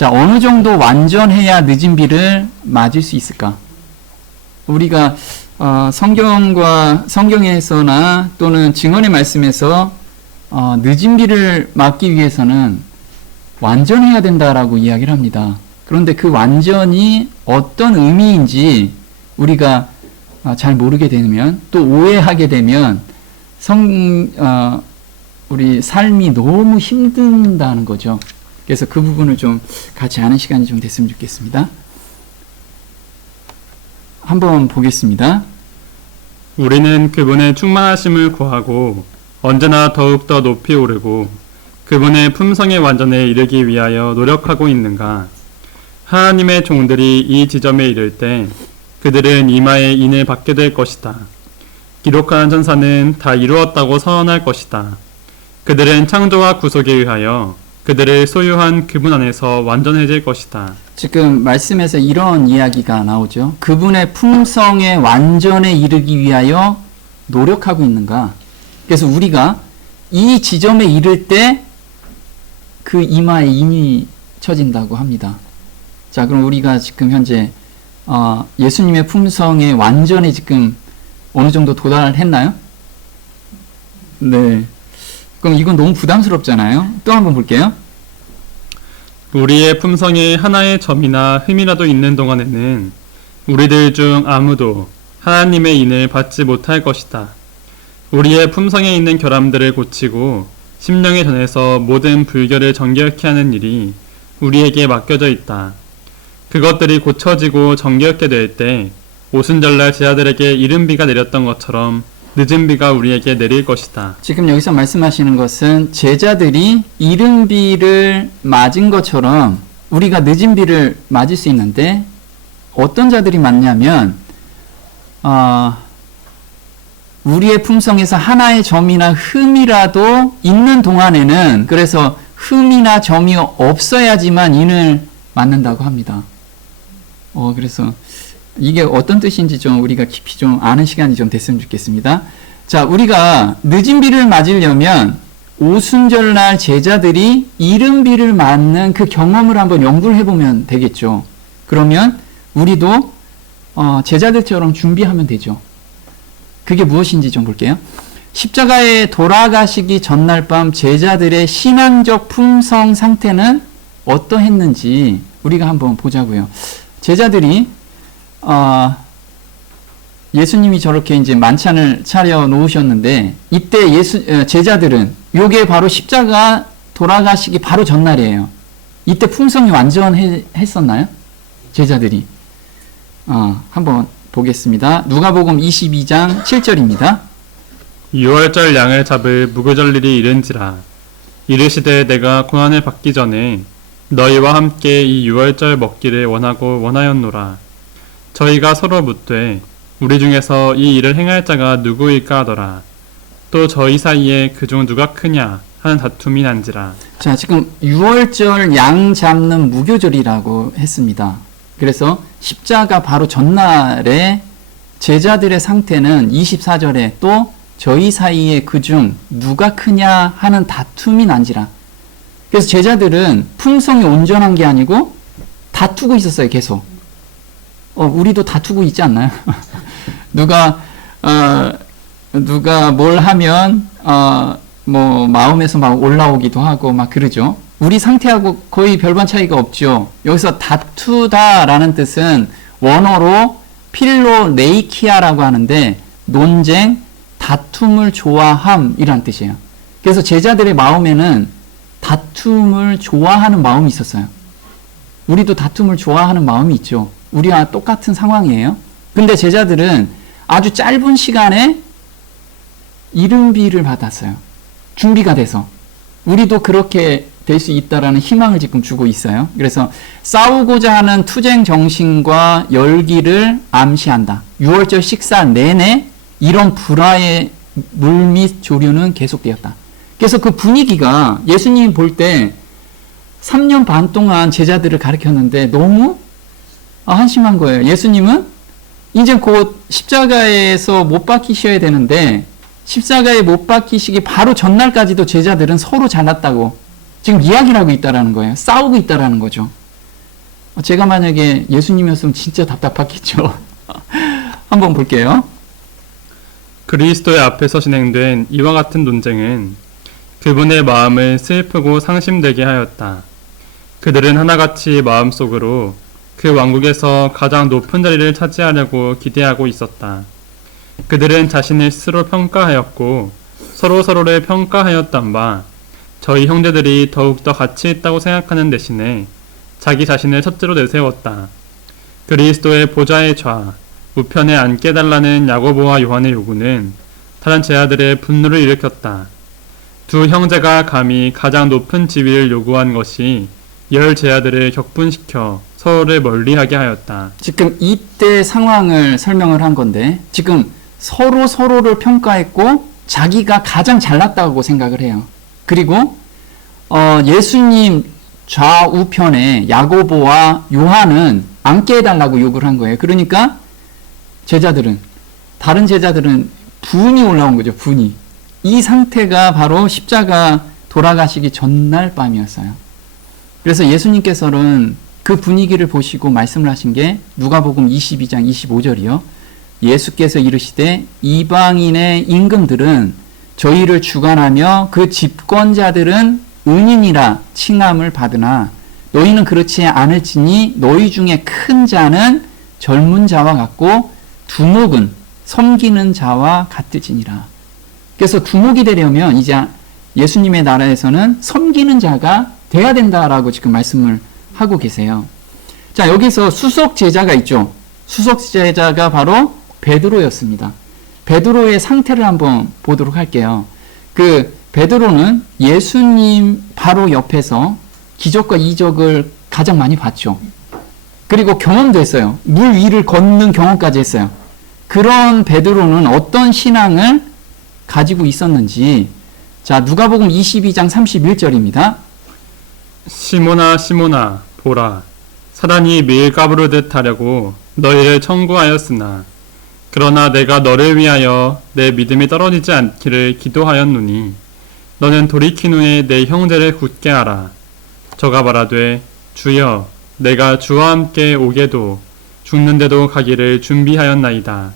자, 어느 정도 완전해야 늦은 비를 맞을 수 있을까? 우리가 성경에서나 또는 증언의 말씀에서 늦은 비를 맞기 위해서는 완전해야 된다라고 이야기를 합니다. 그런데 그 완전이 어떤 의미인지 우리가 잘 모르게 되면, 또 오해하게 되면 우리 삶이 너무 힘든다는 거죠. 그래서 그 부분을 좀 같이 아는 시간이 좀 됐으면 좋겠습니다. 한번 보겠습니다. 우리는 그분의 충만하심을 구하고 언제나 더욱더 높이 오르고 그분의 품성의 완전에 이르기 위하여 노력하고 있는가? 하나님의 종들이 이 지점에 이를 때 그들은 이마에 인을 받게 될 것이다. 기록하는 천사는 다 이루었다고 선언할 것이다. 그들은 창조와 구속에 의하여 그들을 소유한 그분 안에서 완전해질 것이다. 지금 말씀에서 이런 이야기가 나오죠. 그분의 품성의 완전에 이르기 위하여 노력하고 있는가? 그래서 우리가 이 지점에 이를 때 그 이마에 인이 쳐진다고 합니다. 자, 그럼 우리가 지금 현재 예수님의 품성의 완전에 지금 어느 정도 도달했나요? 네. 그럼 이건 너무 부담스럽잖아요. 또 한번 볼게요. 우리의 품성에 하나의 점이나 흠이라도 있는 동안에는 우리들 중 아무도 하나님의 인을 받지 못할 것이다. 우리의 품성에 있는 결함들을 고치고 심령의 전에서 모든 불결을 정결케 하는 일이 우리에게 맡겨져 있다. 그것들이 고쳐지고 정결케 될 때 오순절날 제자들에게 이른 비가 내렸던 것처럼 늦은 비가 우리에게 내릴 것이다. 지금 여기서 말씀하시는 것은 제자들이 이른 비를 맞은 것처럼 우리가 늦은 비를 맞을 수 있는데, 어떤 자들이 맞냐면 우리의 품성에서 하나의 점이나 흠이라도 있는 동안에는, 그래서 흠이나 점이 없어야지만 인을 맞는다고 합니다. 그래서 이게 어떤 뜻인지 좀 우리가 깊이 좀 아는 시간이 좀 됐으면 좋겠습니다. 자, 우리가 늦은 비를 맞으려면 오순절날 제자들이 이른 비를 맞는 그 경험을 한번 연구를 해보면 되겠죠. 그러면 우리도 제자들처럼 준비하면 되죠. 그게 무엇인지 좀 볼게요. 십자가에 돌아가시기 전날 밤 제자들의 신앙적 품성 상태는 어떠했는지 우리가 한번 보자고요. 제자들이 예수님이 저렇게 이제 만찬을 차려 놓으셨는데, 이때 제자들은 요게 바로 십자가 돌아가시기 바로 전날이에요. 이때 품성이 완전했었나요? 제자들이. 한번 보겠습니다. 누가복음 22장 7절입니다. 유월절 양을 잡을 무교절일이 이른지라 이르시되 내가 고난을 받기 전에 너희와 함께 이 유월절 먹기를 원하였노라. 저희가 서로 묻되 우리 중에서 이 일을 행할 자가 누구일까 하더라. 또 저희 사이에 그중 누가 크냐 하는 다툼이 난지라. 자, 지금 유월절 양 잡는 무교절이라고 했습니다. 그래서 십자가 바로 전날에 제자들의 상태는 24절에 또 저희 사이에 그중 누가 크냐 하는 다툼이 난지라. 그래서 제자들은 품성이 온전한 게 아니고 다투고 있었어요. 계속. 우리도 다투고 있지 않나요? 누가 뭘 하면 뭐 마음에서 막 올라오기도 하고 막 그러죠. 우리 상태하고 거의 별반 차이가 없죠. 여기서 다투다라는 뜻은 원어로 필로레이키아라고 하는데 논쟁, 다툼을 좋아함이란 뜻이에요. 그래서 제자들의 마음에는 다툼을 좋아하는 마음이 있었어요. 우리도 다툼을 좋아하는 마음이 있죠. 우리와 똑같은 상황이에요. 근데 제자들은 아주 짧은 시간에 이른 비를 받았어요. 준비가 돼서. 우리도 그렇게 될 수 있다라는 희망을 지금 주고 있어요. 그래서 싸우고자 하는 투쟁 정신과 열기를 암시한다. 6월절 식사 내내 이런 불화의 물밑 조류는 계속되었다. 그래서 그 분위기가 예수님이 볼 때 3년 반 동안 제자들을 가르쳤는데 너무 한심한 거예요. 예수님은 이제 곧 십자가에서 못 박히셔야 되는데 십자가에 못 박히시기 바로 전날까지도 제자들은 서로 잘났다고 지금 이야기를 하고 있다라는 거예요. 싸우고 있다라는 거죠. 제가 만약에 예수님이었으면 진짜 답답했겠죠. 한번 볼게요. 그리스도의 앞에서 진행된 이와 같은 논쟁은 그분의 마음을 슬프고 상심되게 하였다. 그들은 하나같이 마음속으로 그 왕국에서 가장 높은 자리를 차지하려고 기대하고 있었다. 그들은 자신을 스스로 평가하였고 서로를 평가하였단 바 저희 형제들이 더욱더 가치 있다고 생각하는 대신에 자기 자신을 첫째로 내세웠다. 그리스도의 보좌의 좌, 우편에 앉게 해달라는 야고보와 요한의 요구는 다른 제자들의 분노를 일으켰다. 두 형제가 감히 가장 높은 지위를 요구한 것이 열 제자들을 격분시켜 서로를 멀리하게 하였다. 지금 이때 상황을 설명을 한 건데 지금 서로를 평가했고 자기가 가장 잘났다고 생각을 해요. 그리고 예수님 좌우편에 야고보와 요한은 앉게 해달라고 요구를 한 거예요. 그러니까 다른 제자들은 분이 올라온 거죠. 분이. 이 상태가 바로 십자가 돌아가시기 전날 밤이었어요. 그래서 예수님께서는 그 분위기를 보시고 말씀을 하신 게 누가복음 22장 25절이요. 예수께서 이르시되 이방인의 임금들은 저희를 주관하며 그 집권자들은 은인이라 칭함을 받으나 너희는 그렇지 않을지니 너희 중에 큰 자는 젊은 자와 같고 두목은 섬기는 자와 같을지니라. 그래서 두목이 되려면 이제 예수님의 나라에서는 섬기는 자가 돼야 된다라고 지금 말씀을 하고 계세요. 자, 여기서 수석 제자가 있죠. 수석 제자가 바로 베드로였습니다. 베드로의 상태를 한번 보도록 할게요. 그 베드로는 예수님 바로 옆에서 기적과 이적을 가장 많이 봤죠. 그리고 경험도 했어요. 물 위를 걷는 경험까지 했어요. 그런 베드로는 어떤 신앙을 가지고 있었는지, 자, 누가복음 22장 31절입니다. 시몬아 시몬아 보라 사단이 밀 까부르듯 하려고 너희를 청구하였으나 그러나 내가 너를 위하여 내 믿음이 떨어지지 않기를 기도하였노니 너는 돌이킨 후에 내 형제를 굳게 하라. 저가 말하되 주여 내가 주와 함께 오게도 죽는데도 가기를 준비하였나이다.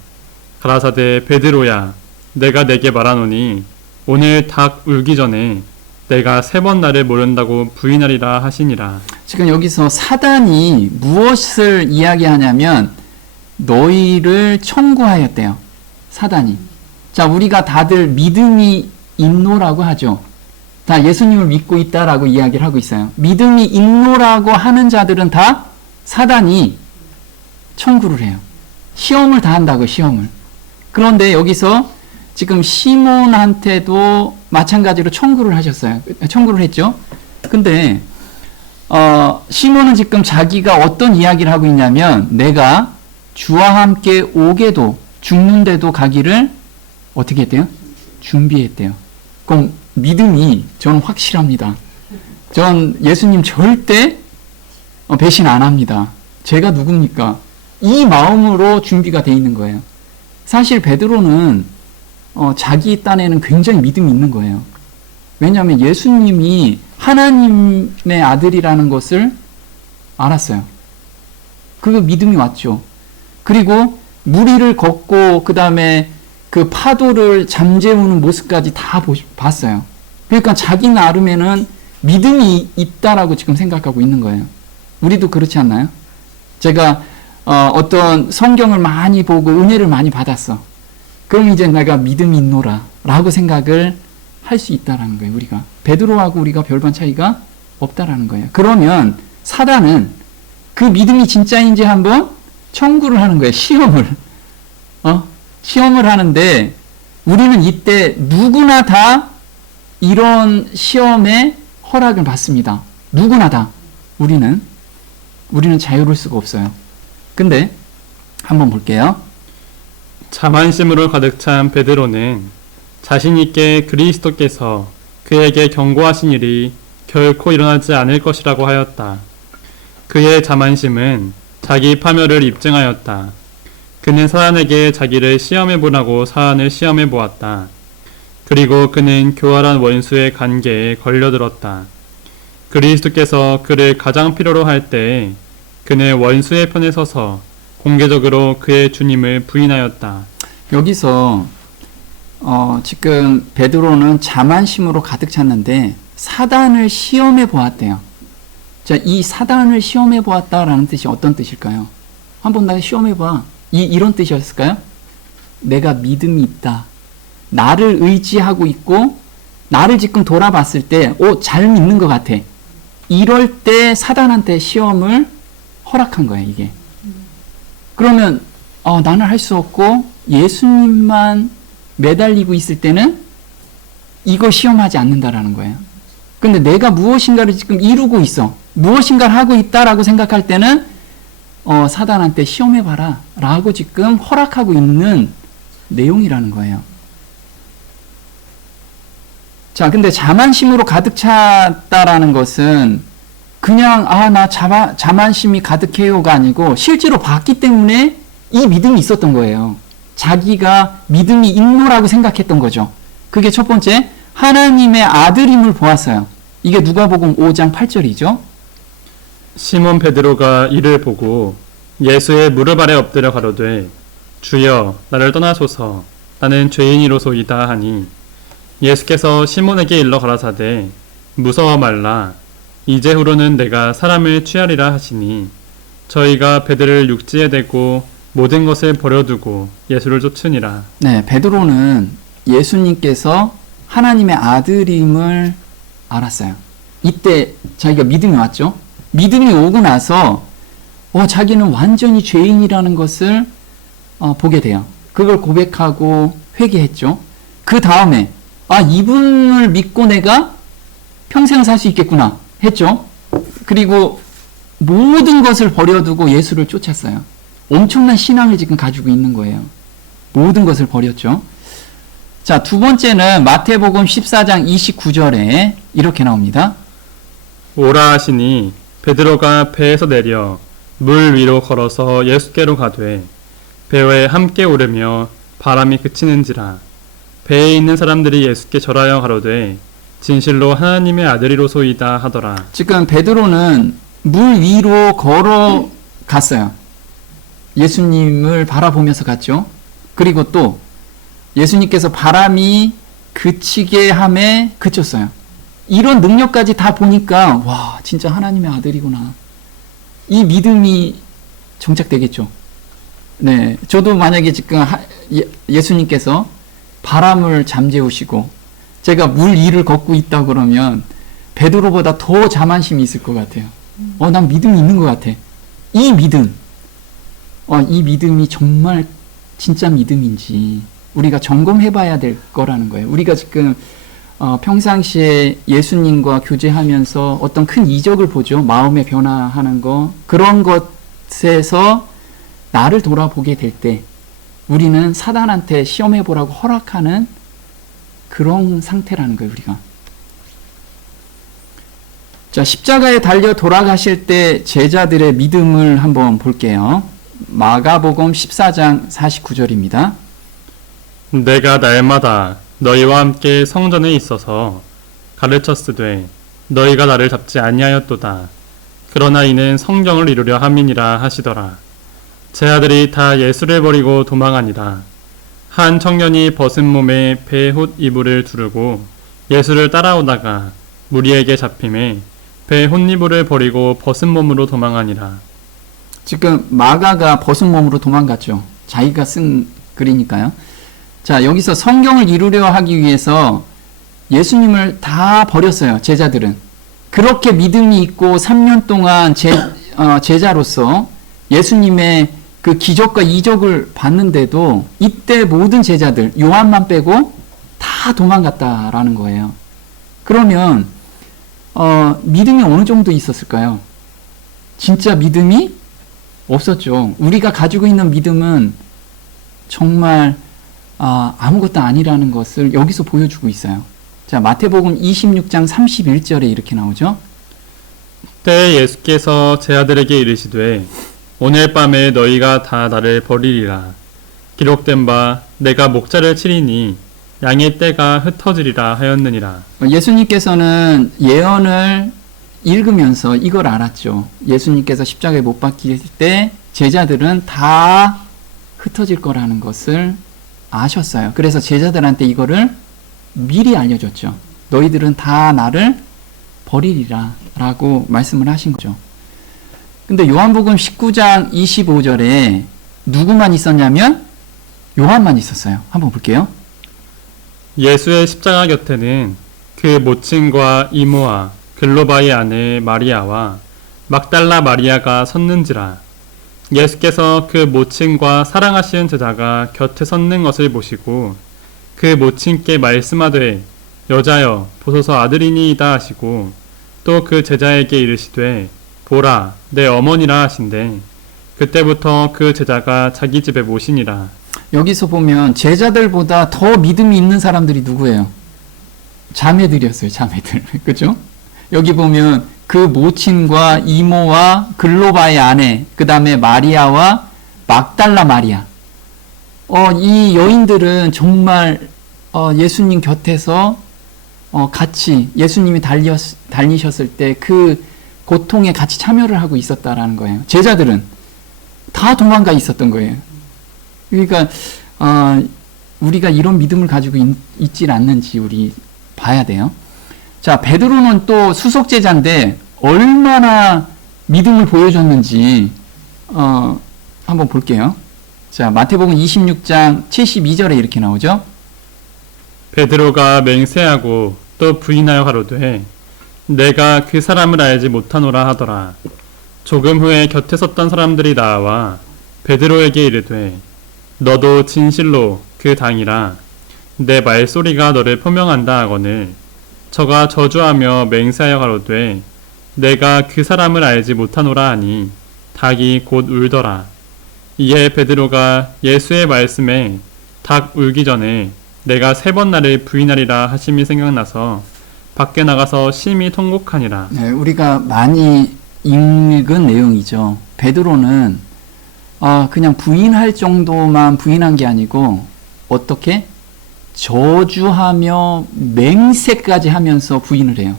가라사대 베드로야 내가 내게 말하노니 오늘 닭 울기 전에 내가 3번 나를 모른다고 부인하리라 하시니라. 지금 여기서 사단이 무엇을 이야기하냐면 너희를 청구하였대요. 사단이. 자, 우리가 다들 믿음이 있노라고 하죠. 다 예수님을 믿고 있다라고 이야기를 하고 있어요. 믿음이 있노라고 하는 자들은 다 사단이 청구를 해요. 시험을 다 한다고, 시험을. 그런데 여기서 지금 시몬한테도 마찬가지로 청구를 하셨어요. 청구를 했죠. 근데 시몬은 지금 자기가 어떤 이야기를 하고 있냐면 내가 주와 함께 오게도 죽는데도 가기를 어떻게 했대요? 준비했대요. 그럼 믿음이 저는 확실합니다. 전 예수님 절대 배신 안 합니다. 제가 누굽니까? 이 마음으로 준비가 돼 있는 거예요. 사실 베드로는 자기 딴에는 굉장히 믿음이 있는 거예요. 왜냐하면 예수님이 하나님의 아들이라는 것을 알았어요. 그 믿음이 왔죠. 그리고 무리를 걷고 그 다음에 그 파도를 잠재우는 모습까지 다 봤어요. 그러니까 자기 나름에는 믿음이 있다라고 지금 생각하고 있는 거예요. 우리도 그렇지 않나요? 제가 어떤 성경을 많이 보고 은혜를 많이 받았어. 그럼 이제 내가 믿음이 있노라 라고 생각을 할 수 있다라는 거예요. 우리가 베드로하고 우리가 별반 차이가 없다라는 거예요. 그러면 사단은 그 믿음이 진짜인지 한번 청구를 하는 거예요. 시험을 하는데 우리는 이때 누구나 다 이런 시험에 허락을 받습니다. 누구나 다. 우리는 자유로울 수가 없어요. 근데 한번 볼게요. 자만심으로 가득 찬 베드로는 자신 있게 그리스도께서 그에게 경고하신 일이 결코 일어나지 않을 것이라고 하였다. 그의 자만심은 자기 파멸을 입증하였다. 그는 사단에게 자기를 시험해보라고 사단을 시험해보았다. 그리고 그는 교활한 원수의 관계에 걸려들었다. 그리스도께서 그를 가장 필요로 할 때에 그는 원수의 편에 서서 공개적으로 그의 주님을 부인하였다. 여기서 지금 베드로는 자만심으로 가득 찼는데 사단을 시험해 보았대요. 자, 이 사단을 시험해 보았다라는 뜻이 어떤 뜻일까요? 한번 나 시험해 봐. 이런 뜻이었을까요? 내가 믿음이 있다. 나를 의지하고 있고 나를 지금 돌아봤을 때 잘 믿는 것 같아. 이럴 때 사단한테 시험을 허락한 거예요, 이게. 그러면 나는 할 수 없고 예수님만 매달리고 있을 때는 이걸 시험하지 않는다라는 거예요. 근데 내가 무엇인가를 지금 이루고 있어. 무엇인가를 하고 있다라고 생각할 때는 사단한테 시험해봐라 라고 지금 허락하고 있는 내용이라는 거예요. 자, 근데 자만심으로 가득 찼다라는 것은 그냥 나 자만심이 가득해요가 아니고 실제로 봤기 때문에 이 믿음이 있었던 거예요. 자기가 믿음이 있노라고 생각했던 거죠. 그게 첫 번째, 하나님의 아들임을 보았어요. 이게 누가복음 5장 8절이죠. 시몬 베드로가 이를 보고 예수의 무릎 아래 엎드려 가로되 주여 나를 떠나소서 나는 죄인이로소이다 하니 예수께서 시몬에게 일러 가라사대 무서워 말라 이제후로는 내가 사람을 취하리라 하시니 저희가 베드로를 육지에 대고 모든 것을 버려두고 예수를 쫓으니라. 네, 베드로는 예수님께서 하나님의 아들임을 알았어요. 이때 자기가 믿음이 왔죠. 믿음이 오고 나서 자기는 완전히 죄인이라는 것을 보게 돼요. 그걸 고백하고 회개했죠. 그 다음에 이분을 믿고 내가 평생 살 수 있겠구나 했죠. 그리고 모든 것을 버려두고 예수를 쫓았어요. 엄청난 신앙을 지금 가지고 있는 거예요. 모든 것을 버렸죠. 자, 두 번째는 마태복음 14장 29절에 이렇게 나옵니다. 오라 하시니 베드로가 배에서 내려 물 위로 걸어서 예수께로 가되 배에 함께 오르며 바람이 그치는지라 배에 있는 사람들이 예수께 절하여 가로되 진실로 하나님의 아들이로소이다 하더라. 지금 베드로는 물 위로 걸어갔어요. 예수님을 바라보면서 갔죠. 그리고 또 예수님께서 바람이 그치게 함에 그쳤어요. 이런 능력까지 다 보니까 와, 진짜 하나님의 아들이구나. 이 믿음이 정착되겠죠. 네, 저도 만약에 지금 예수님께서 바람을 잠재우시고 제가 물 위를 걷고 있다 그러면 베드로보다 더 자만심이 있을 것 같아요. 난 믿음이 있는 것 같아. 이 믿음이 정말 진짜 믿음인지 우리가 점검해 봐야 될 거라는 거예요. 우리가 지금 평상시에 예수님과 교제하면서 어떤 큰 이적을 보죠. 마음의 변화하는 거. 그런 것에서 나를 돌아보게 될 때 우리는 사단한테 시험해 보라고 허락하는 그런 상태라는 거예요, 우리가. 자, 십자가에 달려 돌아가실 때 제자들의 믿음을 한번 볼게요. 마가복음 14장 49절입니다. 내가 날마다 너희와 함께 성전에 있어서 가르쳤으되 너희가 나를 잡지 아니하였도다. 그러나 이는 성경을 이루려 함이니라 하시더라. 제 아들이 다 예수를 버리고 도망하니라. 한 청년이 벗은 몸에 배옷 이불을 두르고 예수를 따라오다가 무리에게 잡힘에 배옷 이불을 버리고 벗은 몸으로 도망하니라. 지금 마가가 벗은 몸으로 도망갔죠. 자기가 쓴 글이니까요. 자, 여기서 성경을 이루려 하기 위해서 예수님을 다 버렸어요. 제자들은. 그렇게 믿음이 있고 3년 동안 제자로서 예수님의 그 기적과 이적을 봤는데도 이때 모든 제자들, 요한만 빼고 다 도망갔다라는 거예요. 그러면 믿음이 어느 정도 있었을까요? 진짜 믿음이 없었죠. 우리가 가지고 있는 믿음은 정말 아무것도 아니라는 것을 여기서 보여주고 있어요. 자, 마태복음 26장 31절에 이렇게 나오죠. 때에 예수께서 제 아들에게 이르시되 오늘 밤에 너희가 다 나를 버리리라. 기록된 바 내가 목자를 치리니 양의 떼가 흩어지리라 하였느니라. 예수님께서는 예언을 읽으면서 이걸 알았죠. 예수님께서 십자가에 못 박힐 때 제자들은 다 흩어질 거라는 것을 아셨어요. 그래서 제자들한테 이거를 미리 알려줬죠. 너희들은 다 나를 버리리라 라고 말씀을 하신 거죠. 근데 요한복음 19장 25절에 누구만 있었냐면 요한만 있었어요. 한번 볼게요. 예수의 십자가 곁에는 그 모친과 이모와 글로바의 아내 마리아와 막달라 마리아가 섰는지라. 예수께서 그 모친과 사랑하시는 제자가 곁에 섰는 것을 보시고 그 모친께 말씀하되 여자여 보소서 아들이니이다 하시고 또 그 제자에게 이르시되 보라 내 어머니라 하신대. 그때부터 그 제자가 자기 집에 모시니라. 여기서 보면 제자들보다 더 믿음이 있는 사람들이 누구예요? 자매들이었어요. 자매들. 그죠? 여기 보면 그 모친과 이모와 글로바의 아내, 그 다음에 마리아와 막달라 마리아. 이 여인들은 정말 예수님 곁에서 같이 예수님이 달리셨을 때 그 고통에 같이 참여를 하고 있었다라는 거예요. 제자들은 다 도망가 있었던 거예요. 그러니까 우리가 이런 믿음을 가지고 있질 않는지 우리 봐야 돼요. 자, 베드로는 또 수석 제자인데 얼마나 믿음을 보여줬는지 한번 볼게요. 자, 마태복음 26장 72절에 이렇게 나오죠. 베드로가 맹세하고 또 부인하여 가로되 내가 그 사람을 알지 못하노라 하더라. 조금 후에 곁에 섰던 사람들이 나와 베드로에게 이르되 너도 진실로 그 당이라. 내 말소리가 너를 표명한다 하거늘 저가 저주하며 맹세하여 가로되 내가 그 사람을 알지 못하노라 하니 닭이 곧 울더라. 이에 베드로가 예수의 말씀에 닭 울기 전에 내가 3번 나를 부인하리라 하심이 생각나서 밖에 나가서 심히 통곡하니라. 네, 우리가 많이 읽은 내용이죠. 베드로는 그냥 부인할 정도만 부인한 게 아니고 어떻게? 저주하며 맹세까지 하면서 부인을 해요.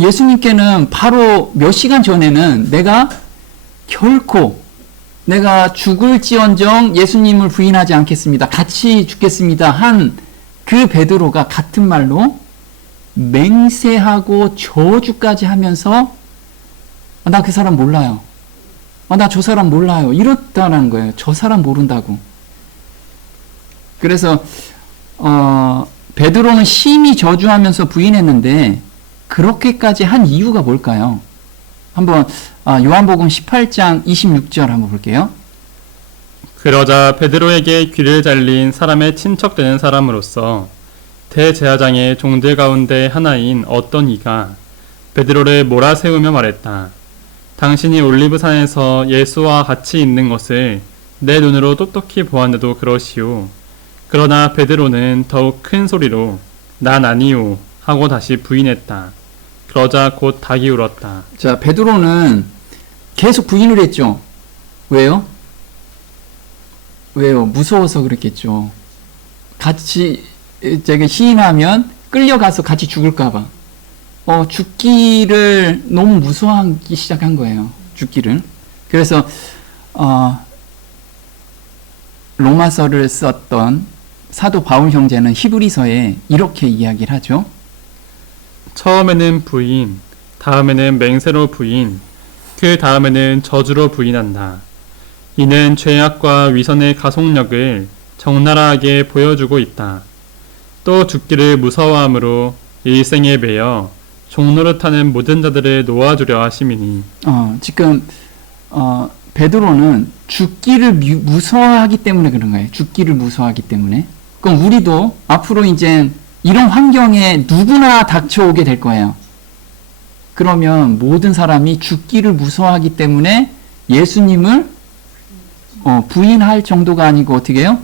예수님께는 바로 몇 시간 전에는 결코 내가 죽을지언정 예수님을 부인하지 않겠습니다. 같이 죽겠습니다. 한 그 베드로가 같은 말로 맹세하고 저주까지 하면서 나 그 사람 몰라요. 나 저 사람 몰라요. 이렇다는 거예요. 저 사람 모른다고. 그래서 베드로는 심히 저주하면서 부인했는데 그렇게까지 한 이유가 뭘까요? 한번 요한복음 18장 26절 한번 볼게요. 그러자 베드로에게 귀를 잘린 사람의 친척되는 사람으로서 대제사장의 종들 가운데 하나인 어떤 이가 베드로를 몰아세우며 말했다. 당신이 올리브산에서 예수와 같이 있는 것을 내 눈으로 똑똑히 보았는데도 그러시오. 그러나 베드로는 더욱 큰 소리로 난 아니오 하고 다시 부인했다. 그러자 곧 닭이 울었다. 자, 베드로는 계속 부인을 했죠. 왜요? 무서워서 그랬겠죠. 같이 시인하면 끌려가서 같이 죽을까봐. 죽기를 너무 무서워하기 시작한 거예요. 죽기를. 그래서 로마서를 썼던 사도 바울 형제는 히브리서에 이렇게 이야기를 하죠. 처음에는 부인, 다음에는 맹세로 부인, 그 다음에는 저주로 부인한다. 이는 죄악과 위선의 가속력을 적나라하게 보여주고 있다. 또 죽기를 무서워함으로 일생에 매여 종노릇하는 모든 자들을 놓아주려 하심이니. 지금 베드로는 죽기를 무서워하기 때문에 그런 거예요. 죽기를 무서워하기 때문에. 그럼 우리도 앞으로 이제 이런 환경에 누구나 닥쳐오게 될 거예요. 그러면 모든 사람이 죽기를 무서워하기 때문에 예수님을 부인할 정도가 아니고 어떻게 해요?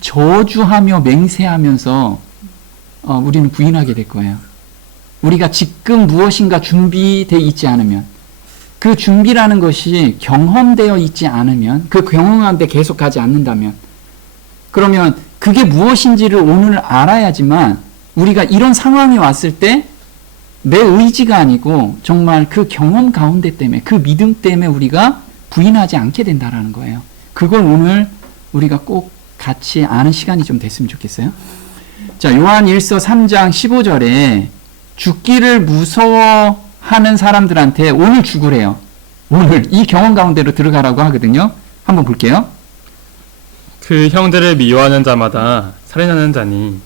저주하며 맹세하면서 우리는 부인하게 될 거예요. 우리가 지금 무엇인가 준비되어 있지 않으면, 그 준비라는 것이 경험되어 있지 않으면, 그 경험한 데 계속 가지 않는다면, 그러면 그게 무엇인지를 오늘 알아야지만 우리가 이런 상황이 왔을 때 내 의지가 아니고 정말 그 경험 가운데 때문에 그 믿음 때문에 우리가 부인하지 않게 된다라는 거예요. 그걸 오늘 우리가 꼭 같이 아는 시간이 좀 됐으면 좋겠어요. 자, 요한 1서 3장 15절에 죽기를 무서워하는 사람들한테 오늘 죽으래요. 오늘 이 경험 가운데로 들어가라고 하거든요. 한번 볼게요. 그 형제를 미워하는 자마다 살인하는 자니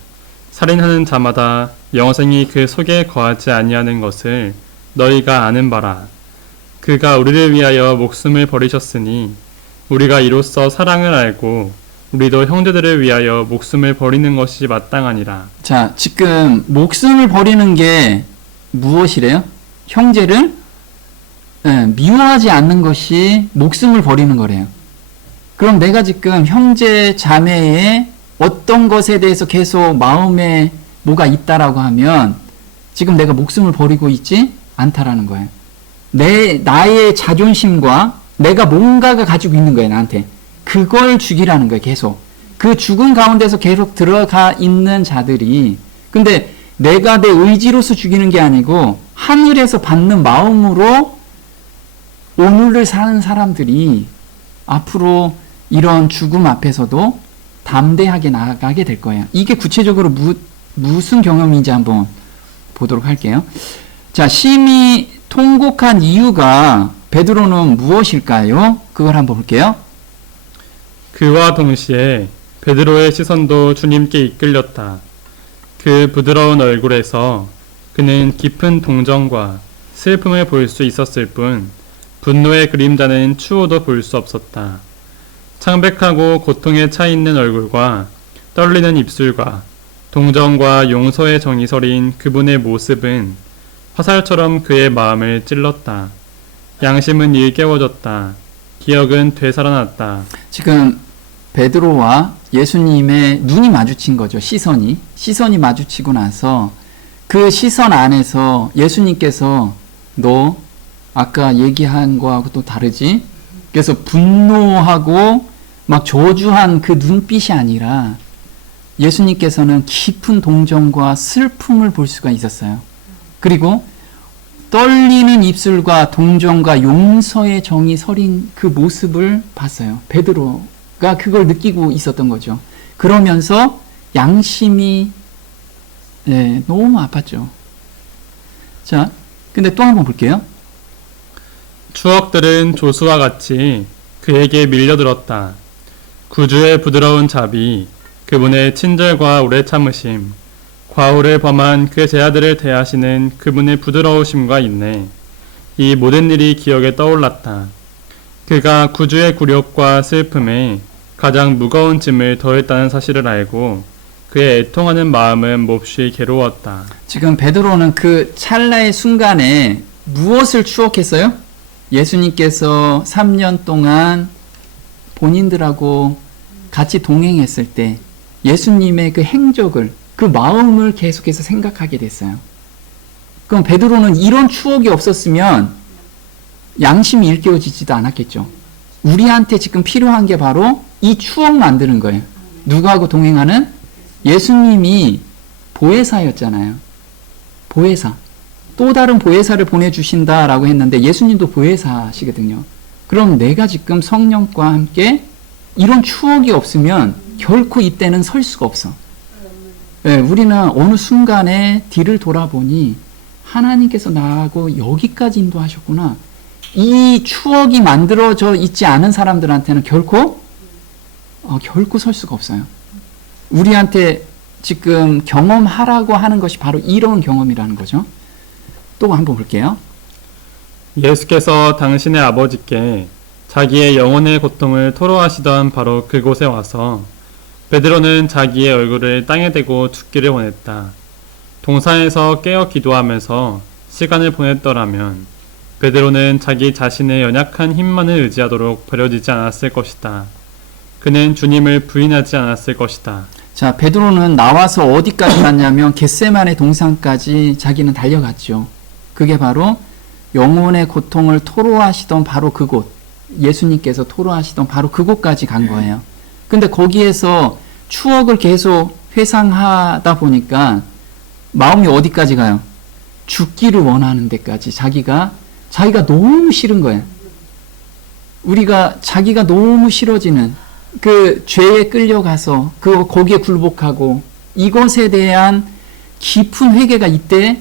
살인하는 자마다 영생이 그 속에 거하지 아니하는 것을 너희가 아는 바라. 그가 우리를 위하여 목숨을 버리셨으니 우리가 이로써 사랑을 알고 우리도 형제들을 위하여 목숨을 버리는 것이 마땅하니라. 자, 지금 목숨을 버리는 게 무엇이래요? 형제를 미워하지 않는 것이 목숨을 버리는 거래요. 그럼 내가 지금 형제 자매의 어떤 것에 대해서 계속 마음에 뭐가 있다라고 하면 지금 내가 목숨을 버리고 있지 않다라는 거예요. 나의 자존심과 내가 뭔가가 가지고 있는 거예요, 나한테. 그걸 죽이라는 거예요, 계속. 그 죽음 가운데서 계속 들어가 있는 자들이. 근데 내가 내 의지로서 죽이는 게 아니고 하늘에서 받는 마음으로 오늘을 사는 사람들이 앞으로 이런 죽음 앞에서도 담대하게 나아가게 될 거예요. 이게 구체적으로 무슨 경험인지 한번 보도록 할게요. 자, 심히 통곡한 이유가 베드로는 무엇일까요? 그걸 한번 볼게요. 그와 동시에 베드로의 시선도 주님께 이끌렸다. 그 부드러운 얼굴에서 그는 깊은 동정과 슬픔을 볼 수 있었을 뿐 분노의 그림자는 추호도 볼 수 없었다. 창백하고 고통에 차 있는 얼굴과 떨리는 입술과 동정과 용서의 정이 서린 그분의 모습은 화살처럼 그의 마음을 찔렀다. 양심은 일깨워졌다. 기억은 되살아났다. 지금 베드로와 예수님의 눈이 마주친 거죠. 시선이 마주치고 나서 그 시선 안에서 예수님께서 너 아까 얘기한 거하고 또 다르지? 그래서 분노하고 막 저주한 그 눈빛이 아니라 예수님께서는 깊은 동정과 슬픔을 볼 수가 있었어요. 그리고 떨리는 입술과 동정과 용서의 정이 서린 그 모습을 봤어요. 베드로가 그걸 느끼고 있었던 거죠. 그러면서 양심이 너무 아팠죠. 자, 근데 또 한번 볼게요. 추억들은 조수와 같이 그에게 밀려들었다. 구주의 부드러운 자비, 그분의 친절과 오래 참으심, 과오를 범한 그 제자들을 대하시는 그분의 부드러우심과 인내, 이 모든 일이 기억에 떠올랐다. 그가 구주의 굴욕과 슬픔에 가장 무거운 짐을 더했다는 사실을 알고 그의 애통하는 마음은 몹시 괴로웠다. 지금 베드로는 그 찰나의 순간에 무엇을 추억했어요? 예수님께서 3년 동안 본인들하고 같이 동행했을 때 예수님의 그 행적을, 그 마음을 계속해서 생각하게 됐어요. 그럼 베드로는 이런 추억이 없었으면 양심이 일깨워지지도 않았겠죠. 우리한테 지금 필요한 게 바로 이 추억 만드는 거예요. 누구하고 동행하는? 예수님이 보혜사였잖아요. 보혜사. 또 다른 보혜사를 보내주신다라고 했는데 예수님도 보혜사시거든요. 그럼 내가 지금 성령과 함께 이런 추억이 없으면 결코 이때는 설 수가 없어. 우리는 어느 순간에 뒤를 돌아보니 하나님께서 나하고 여기까지 인도하셨구나. 이 추억이 만들어져 있지 않은 사람들한테는 결코 설 수가 없어요. 우리한테 지금 경험하라고 하는 것이 바로 이런 경험이라는 거죠. 또 한번 볼게요. 예수께서 당신의 아버지께 자기의 영혼의 고통을 토로하시던 바로 그곳에 와서 베드로는 자기의 얼굴을 땅에 대고 죽기를 원했다. 동산에서 깨어 기도하면서 시간을 보냈더라면 베드로는 자기 자신의 연약한 힘만을 의지하도록 버려지지 않았을 것이다. 그는 주님을 부인하지 않았을 것이다. 자, 베드로는 나와서 어디까지 갔냐면 겟세마네 동산까지 자기는 달려갔죠. 그게 바로 영혼의 고통을 토로하시던 바로 그곳, 예수님께서 토로하시던 바로 그곳까지 간 거예요. 근데 거기에서 추억을 계속 회상하다 보니까 마음이 어디까지 가요? 죽기를 원하는 데까지 자기가 너무 싫은 거예요. 우리가 자기가 너무 싫어지는 그 죄에 끌려가서 거기에 굴복하고 이것에 대한 깊은 회개가 이때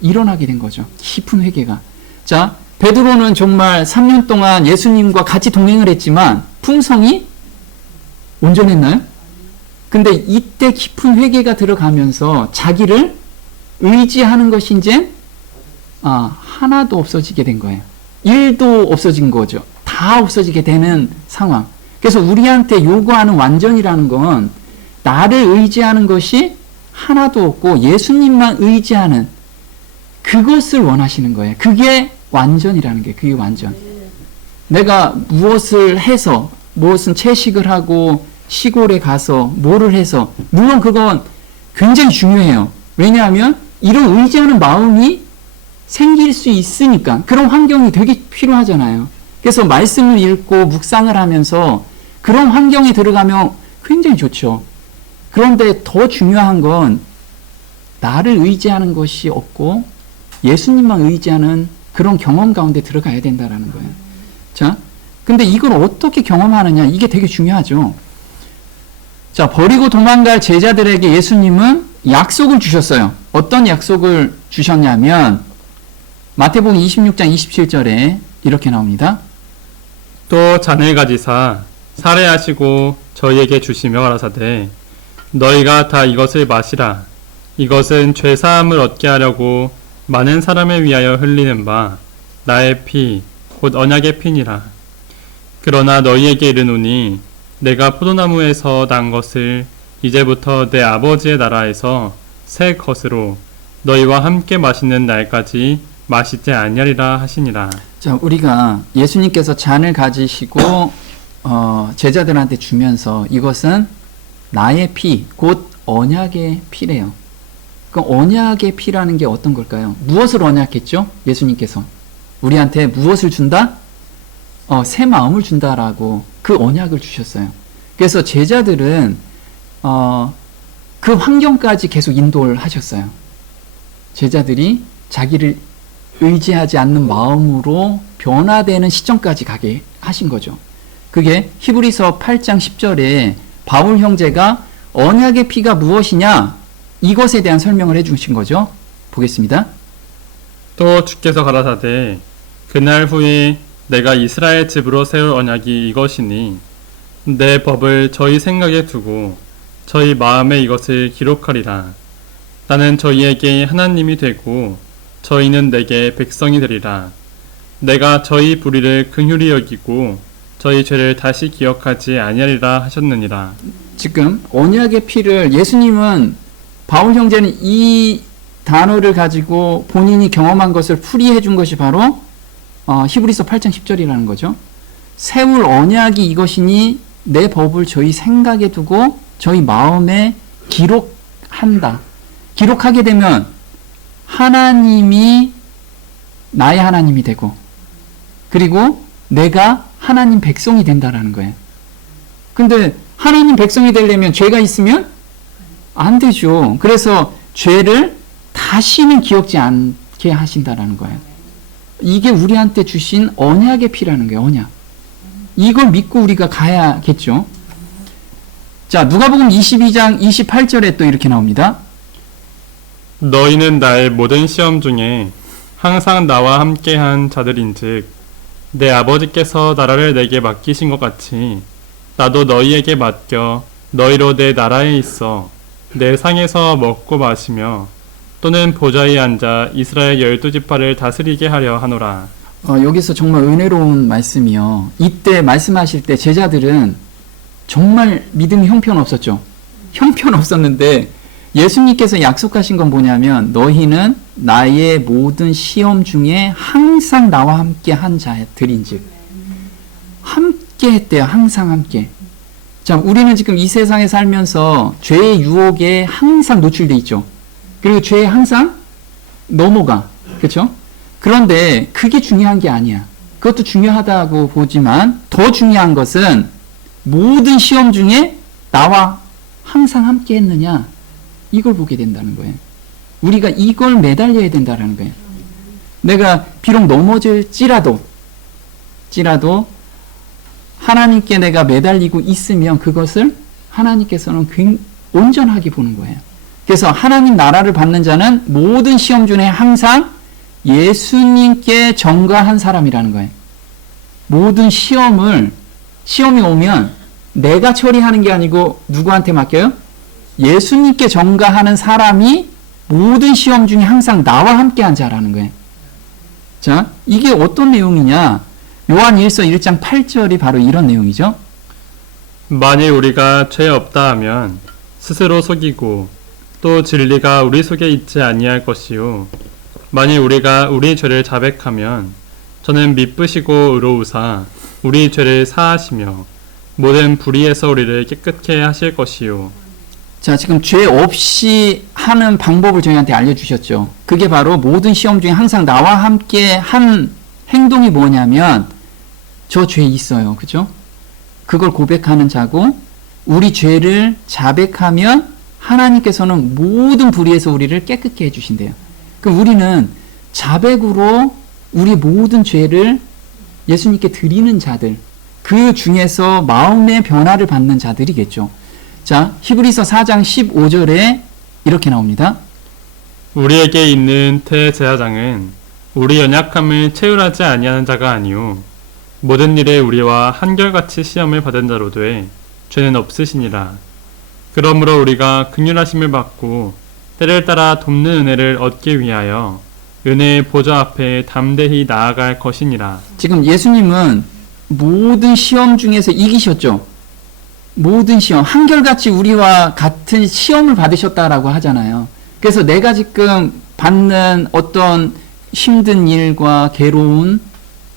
일어나게 된 거죠. 깊은 회개가. 자, 베드로는 정말 3년 동안 예수님과 같이 동행을 했지만 품성이 온전했나요? 근데 이때 깊은 회개가 들어가면서 자기를 의지하는 것이 이제 하나도 없어지게 된 거예요. 일도 없어진 거죠. 다 없어지게 되는 상황. 그래서 우리한테 요구하는 완전이라는 건 나를 의지하는 것이 하나도 없고 예수님만 의지하는 그것을 원하시는 거예요. 그게 완전이라는 게, 그게 완전. 내가 무엇을 해서, 무엇은 채식을 하고 시골에 가서 뭐를 해서, 물론 그건 굉장히 중요해요. 왜냐하면 이런 의지하는 마음이 생길 수 있으니까. 그런 환경이 되게 필요하잖아요. 그래서 말씀을 읽고 묵상을 하면서 그런 환경에 들어가면 굉장히 좋죠. 그런데 더 중요한 건 나를 의지하는 것이 없고 예수님만 의지하는 그런 경험 가운데 들어가야 된다라는 거예요. 자, 근데 이걸 어떻게 경험하느냐, 이게 되게 중요하죠. 자, 버리고 도망갈 제자들에게 예수님은 약속을 주셨어요. 어떤 약속을 주셨냐면 마태복음 26장 27절에 이렇게 나옵니다. 또 잔을 가지사 살해하시고 저희에게 주시며 가라사대 너희가 다 이것을 마시라. 이것은 죄사함을 얻게 하려고 많은 사람을 위하여 흘리는 바 나의 피 곧 언약의 피니라. 그러나 너희에게 이르노니 내가 포도나무에서 난 것을 이제부터 내 아버지의 나라에서 새 것으로 너희와 함께 마시는 날까지 마시지 아니하리라 하시니라. 자, 우리가 예수님께서 잔을 가지시고 제자들한테 주면서 이것은 나의 피, 곧 언약의 피래요. 그 언약의 피라는 게 어떤 걸까요? 무엇을 언약했죠? 예수님께서 우리한테 무엇을 준다? 새 마음을 준다라고 그 언약을 주셨어요. 그래서 제자들은 그 환경까지 계속 인도를 하셨어요. 제자들이 자기를 의지하지 않는 마음으로 변화되는 시점까지 가게 하신 거죠. 그게 히브리서 8장 10절에 바울 형제가 언약의 피가 무엇이냐? 이것에 대한 설명을 해주신 거죠. 보겠습니다. 또 주께서 가라사대 그날 후에 내가 이스라엘 집으로 세울 언약이 이것이니 내 법을 저희 생각에 두고 저희 마음에 이것을 기록하리라. 나는 저희에게 하나님이 되고 저희는 내게 백성이 되리라. 내가 저희 불의를 긍휼히 여기고 저희 죄를 다시 기억하지 아니하리라 하셨느니라. 지금 언약의 피를 예수님은 바울 형제는 이 단어를 가지고 본인이 경험한 것을 풀이해 준 것이 바로 히브리서 8장 10절이라는 거죠. 세울 언약이 이것이니 내 법을 저희 생각에 두고 저희 마음에 기록한다. 기록하게 되면 하나님이 나의 하나님이 되고 그리고 내가 하나님 백성이 된다라는 거예요. 근데 하나님 백성이 되려면 죄가 있으면 안 되죠. 그래서 죄를 다시는 기억지 않게 하신다라는 거예요. 이게 우리한테 주신 언약의 피라는 거예요. 언약. 이걸 믿고 우리가 가야겠죠. 자, 누가복음 22장 28절에 또 이렇게 나옵니다. 너희는 나의 모든 시험 중에 항상 나와 함께한 자들인즉 내 아버지께서 나라를 내게 맡기신 것 같이 나도 너희에게 맡겨 너희로 내 나라에 있어 내 상에서 먹고 마시며 또는 보좌에 앉아 이스라엘 12지파를 다스리게 하려 하노라. 여기서 정말 은혜로운 말씀이요. 이때 말씀하실 때 제자들은 정말 믿음이 형편없었죠. 형편없었는데 예수님께서 약속하신 건 뭐냐면 너희는 나의 모든 시험 중에 항상 나와 함께 한 자들인즉 함께 했대요. 항상 함께. 자, 우리는 지금 이 세상에 살면서 죄의 유혹에 항상 노출돼 있죠. 그리고 죄에 항상 넘어가. 그렇죠? 그런데 그게 중요한 게 아니야. 그것도 중요하다고 보지만 더 중요한 것은 모든 시험 중에 나와 항상 함께 했느냐 이걸 보게 된다는 거예요. 우리가 이걸 매달려야 된다라는 거예요. 내가 비록 넘어질지라도 하나님께 내가 매달리고 있으면 그것을 하나님께서는 온전하게 보는 거예요. 그래서 하나님 나라를 받는 자는 모든 시험 중에 항상 예수님께 전가한 사람이라는 거예요. 모든 시험이 오면 내가 처리하는 게 아니고 누구한테 맡겨요? 예수님께 전가하는 사람이 모든 시험 중에 항상 나와 함께한 자라는 거예요. 자, 이게 어떤 내용이냐? 요한 1서 1장 8절이 바로 이런 내용이죠. 만일 우리가 죄 없다 하면 스스로 속이고 또 진리가 우리 속에 있지 아니할 것이요 만일 우리가 우리 죄를 자백하면 저는 미쁘시고 의로우사 우리 죄를 사하시며 모든 불의에서 우리를 깨끗게 하실 것이요. 자, 지금 죄 없이 하는 방법을 저희한테 알려주셨죠. 그게 바로 모든 시험 중에 항상 나와 함께 한 행동이 뭐냐면 저 죄 있어요. 그죠? 그걸 고백하는 자고 우리 죄를 자백하면 하나님께서는 모든 불의에서 우리를 깨끗게 해주신대요. 그럼 우리는 자백으로 우리 모든 죄를 예수님께 드리는 자들, 그 중에서 마음의 변화를 받는 자들이겠죠. 자, 히브리서 4장 15절에 이렇게 나옵니다. 우리에게 있는 대제사장은 우리 연약함을 체휼하지 아니하는 자가 아니요 모든 일에 우리와 한결같이 시험을 받은 자로 돼 죄는 없으시니라. 그러므로 우리가 긍휼하심을 받고 때를 따라 돕는 은혜를 얻기 위하여 은혜의 보좌 앞에 담대히 나아갈 것이니라. 지금 예수님은 모든 시험 중에서 이기셨죠. 모든 시험, 한결같이 우리와 같은 시험을 받으셨다라고 하잖아요. 그래서 내가 지금 받는 어떤 힘든 일과 괴로운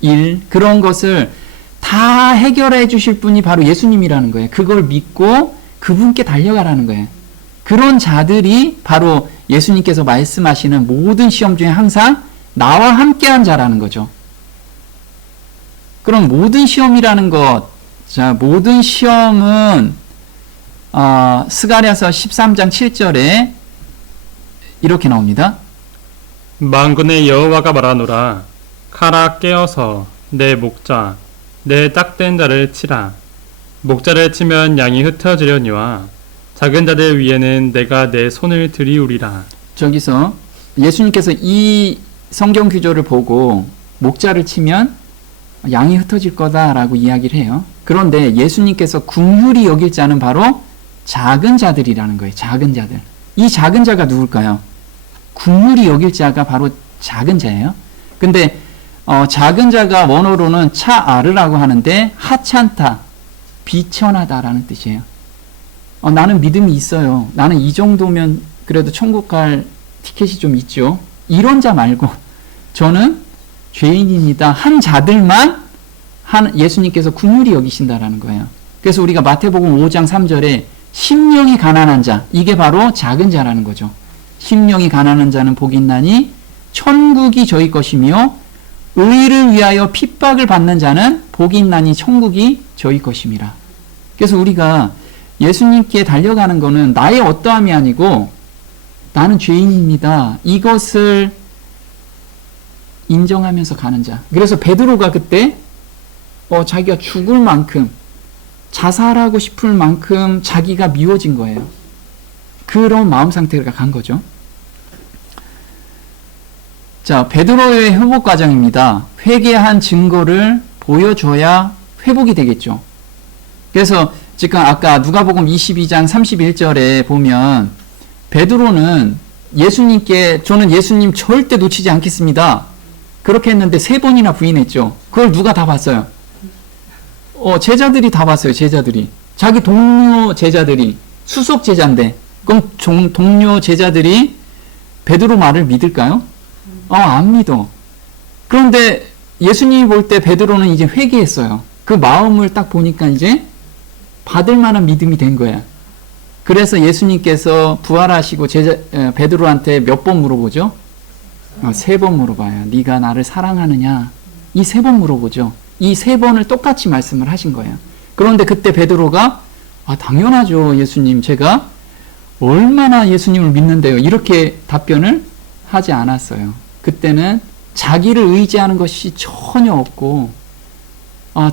일, 그런 것을 다 해결해 주실 분이 바로 예수님이라는 거예요. 그걸 믿고 그분께 달려가라는 거예요. 그런 자들이 바로 예수님께서 말씀하시는 모든 시험 중에 항상 나와 함께한 자라는 거죠. 그럼 모든 시험이라는 것, 자, 모든 시험은 스가랴서 13장 7절에 이렇게 나옵니다. 만군의 여호와가 말하노라. 칼아 깨어서 내 목자 내 딱된 자를 치라. 목자를 치면 양이 흩어지려니와 작은 자들 위에는 내가 내 손을 들이우리라. 저기서 예수님께서 이 성경 구조를 보고 목자를 치면 양이 흩어질 거다라고 이야기를 해요. 그런데 예수님께서 긍휼히 여길 자는 바로 작은 자들이라는 거예요. 작은 자들. 이 작은 자가 누굴까요? 긍휼히 여길 자가 바로 작은 자예요. 근데 작은 자가 원어로는 차아르라고 하는데 하찮다, 비천하다라는 뜻이에요. 나는 믿음이 있어요. 나는 이 정도면 그래도 천국 갈 티켓이 좀 있죠. 이런 자 말고 저는 죄인입니다. 한 자들만 예수님께서 긍휼히 여기신다라는 거예요. 그래서 우리가 마태복음 5장 3절에 심령이 가난한 자, 이게 바로 작은 자라는 거죠. 심령이 가난한 자는 복이 있나니 천국이 저희 것이며 의를 위하여 핍박을 받는 자는 복이 있나니 천국이 저희 것임이라. 그래서 우리가 예수님께 달려가는 거는 나의 어떠함이 아니고 나는 죄인입니다. 이것을 인정하면서 가는 자. 그래서 베드로가 그때 자기가 죽을 만큼 자살하고 싶을 만큼 자기가 미워진 거예요. 그런 마음 상태가 간 거죠. 자, 베드로의 회복 과정입니다. 회개한 증거를 보여줘야 회복이 되겠죠. 그래서 지금 아까 누가복음 22장 31절에 보면 베드로는 예수님께 저는 예수님 절대 놓치지 않겠습니다. 그렇게 했는데 3번이나 부인했죠. 그걸 누가 다 봤어요? 제자들이 다 봤어요. 제자들이. 자기 동료 제자들이. 수석 제자인데 그럼 동료 제자들이 베드로 말을 믿을까요? 안 믿어. 그런데 예수님이 볼 때 베드로는 이제 회개했어요. 그 마음을 딱 보니까 이제 받을 만한 믿음이 된 거야. 그래서 예수님께서 부활하시고 베드로한테 몇 번 물어보죠? 3번 물어봐요. 네가 나를 사랑하느냐? 이 3번 물어보죠. 이 3번을 똑같이 말씀을 하신 거예요. 그런데 그때 베드로가 당연하죠. 예수님, 제가 얼마나 예수님을 믿는데요? 이렇게 답변을 하지 않았어요. 그때는 자기를 의지하는 것이 전혀 없고,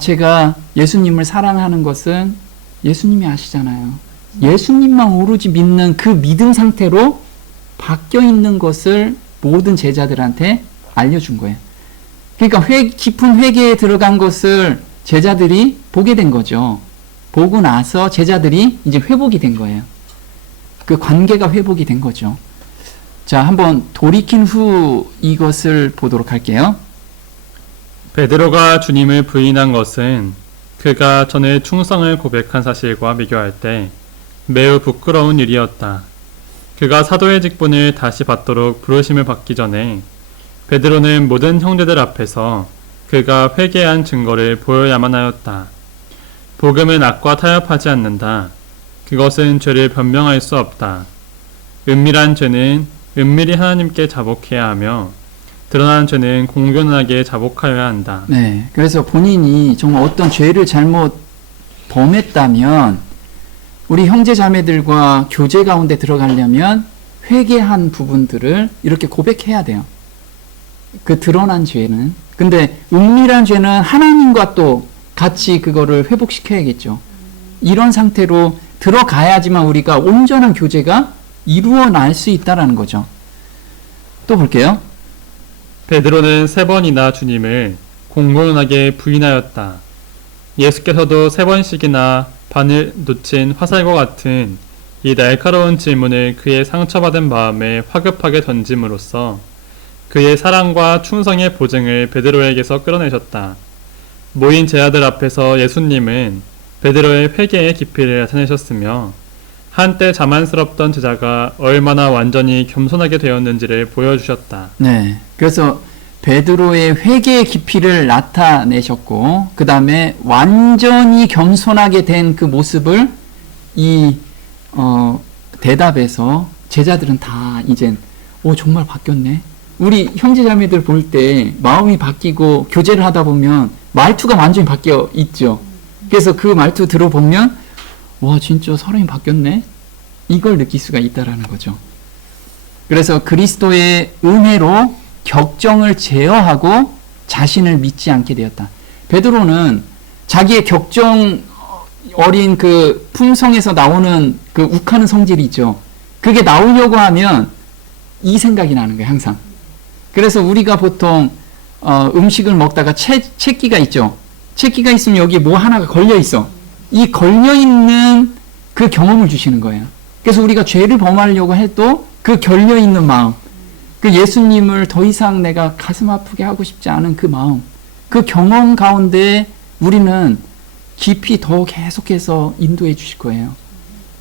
제가 예수님을 사랑하는 것은 예수님이 아시잖아요. 예수님만 오로지 믿는 그 믿음 상태로 바뀌어 있는 것을 모든 제자들한테 알려준 거예요. 그러니까 깊은 회개에 들어간 것을 제자들이 보게 된 거죠. 보고 나서 제자들이 이제 회복이 된 거예요. 그 관계가 회복이 된 거죠. 자, 한번 돌이킨 후 이것을 보도록 할게요. 베드로가 주님을 부인한 것은 그가 전에 충성을 고백한 사실과 비교할 때 매우 부끄러운 일이었다. 그가 사도의 직분을 다시 받도록 부르심을 받기 전에 베드로는 모든 형제들 앞에서 그가 회개한 증거를 보여야만 하였다. 복음은 악과 타협하지 않는다. 그것은 죄를 변명할 수 없다. 은밀한 죄는 은밀히 하나님께 자복해야 하며 드러난 죄는 공견하게 자복하여야 한다. 네, 그래서 본인이 정말 어떤 죄를 잘못 범했다면 우리 형제 자매들과 교제 가운데 들어가려면 회개한 부분들을 이렇게 고백해야 돼요. 그 드러난 죄는. 근데 은밀한 죄는 하나님과 또 같이 그거를 회복시켜야겠죠. 이런 상태로 들어가야지만 우리가 온전한 교제가 이루어날 수 있다는 거죠. 또 볼게요. 베드로는 3번이나 주님을 공공연하게 부인하였다. 예수께서도 3번씩이나 반을 놓친 화살과 같은 이 날카로운 질문을 그의 상처받은 마음에 화급하게 던짐으로써 그의 사랑과 충성의 보증을 베드로에게서 끌어내셨다. 모인 제자들 앞에서 예수님은 베드로의 회개의 깊이를 나타내셨으며 한때 자만스럽던 제자가 얼마나 완전히 겸손하게 되었는지를 보여주셨다. 네, 그래서 베드로의 회개의 깊이를 나타내셨고 그 다음에 완전히 겸손하게 된 그 모습을 이 대답에서 제자들은 다 이젠 정말 바뀌었네. 우리 형제자매들 볼 때 마음이 바뀌고 교제를 하다 보면 말투가 완전히 바뀌어 있죠. 그래서 그 말투 들어보면 와 진짜 사람이 바뀌었네. 이걸 느낄 수가 있다라는 거죠. 그래서 그리스도의 은혜로 격정을 제어하고 자신을 믿지 않게 되었다. 베드로는 자기의 격정 어린 그 품성에서 나오는 그 욱하는 성질이 있죠. 그게 나오려고 하면 이 생각이 나는 거예요, 항상. 그래서 우리가 보통 음식을 먹다가 채끼가 있죠. 채끼가 있으면 여기 뭐 하나가 걸려 있어. 이 걸려 있는 그 경험을 주시는 거예요. 그래서 우리가 죄를 범하려고 해도 그 걸려 있는 마음, 그 예수님을 더 이상 내가 가슴 아프게 하고 싶지 않은 그 마음, 그 경험 가운데 우리는 깊이 더 계속해서 인도해 주실 거예요.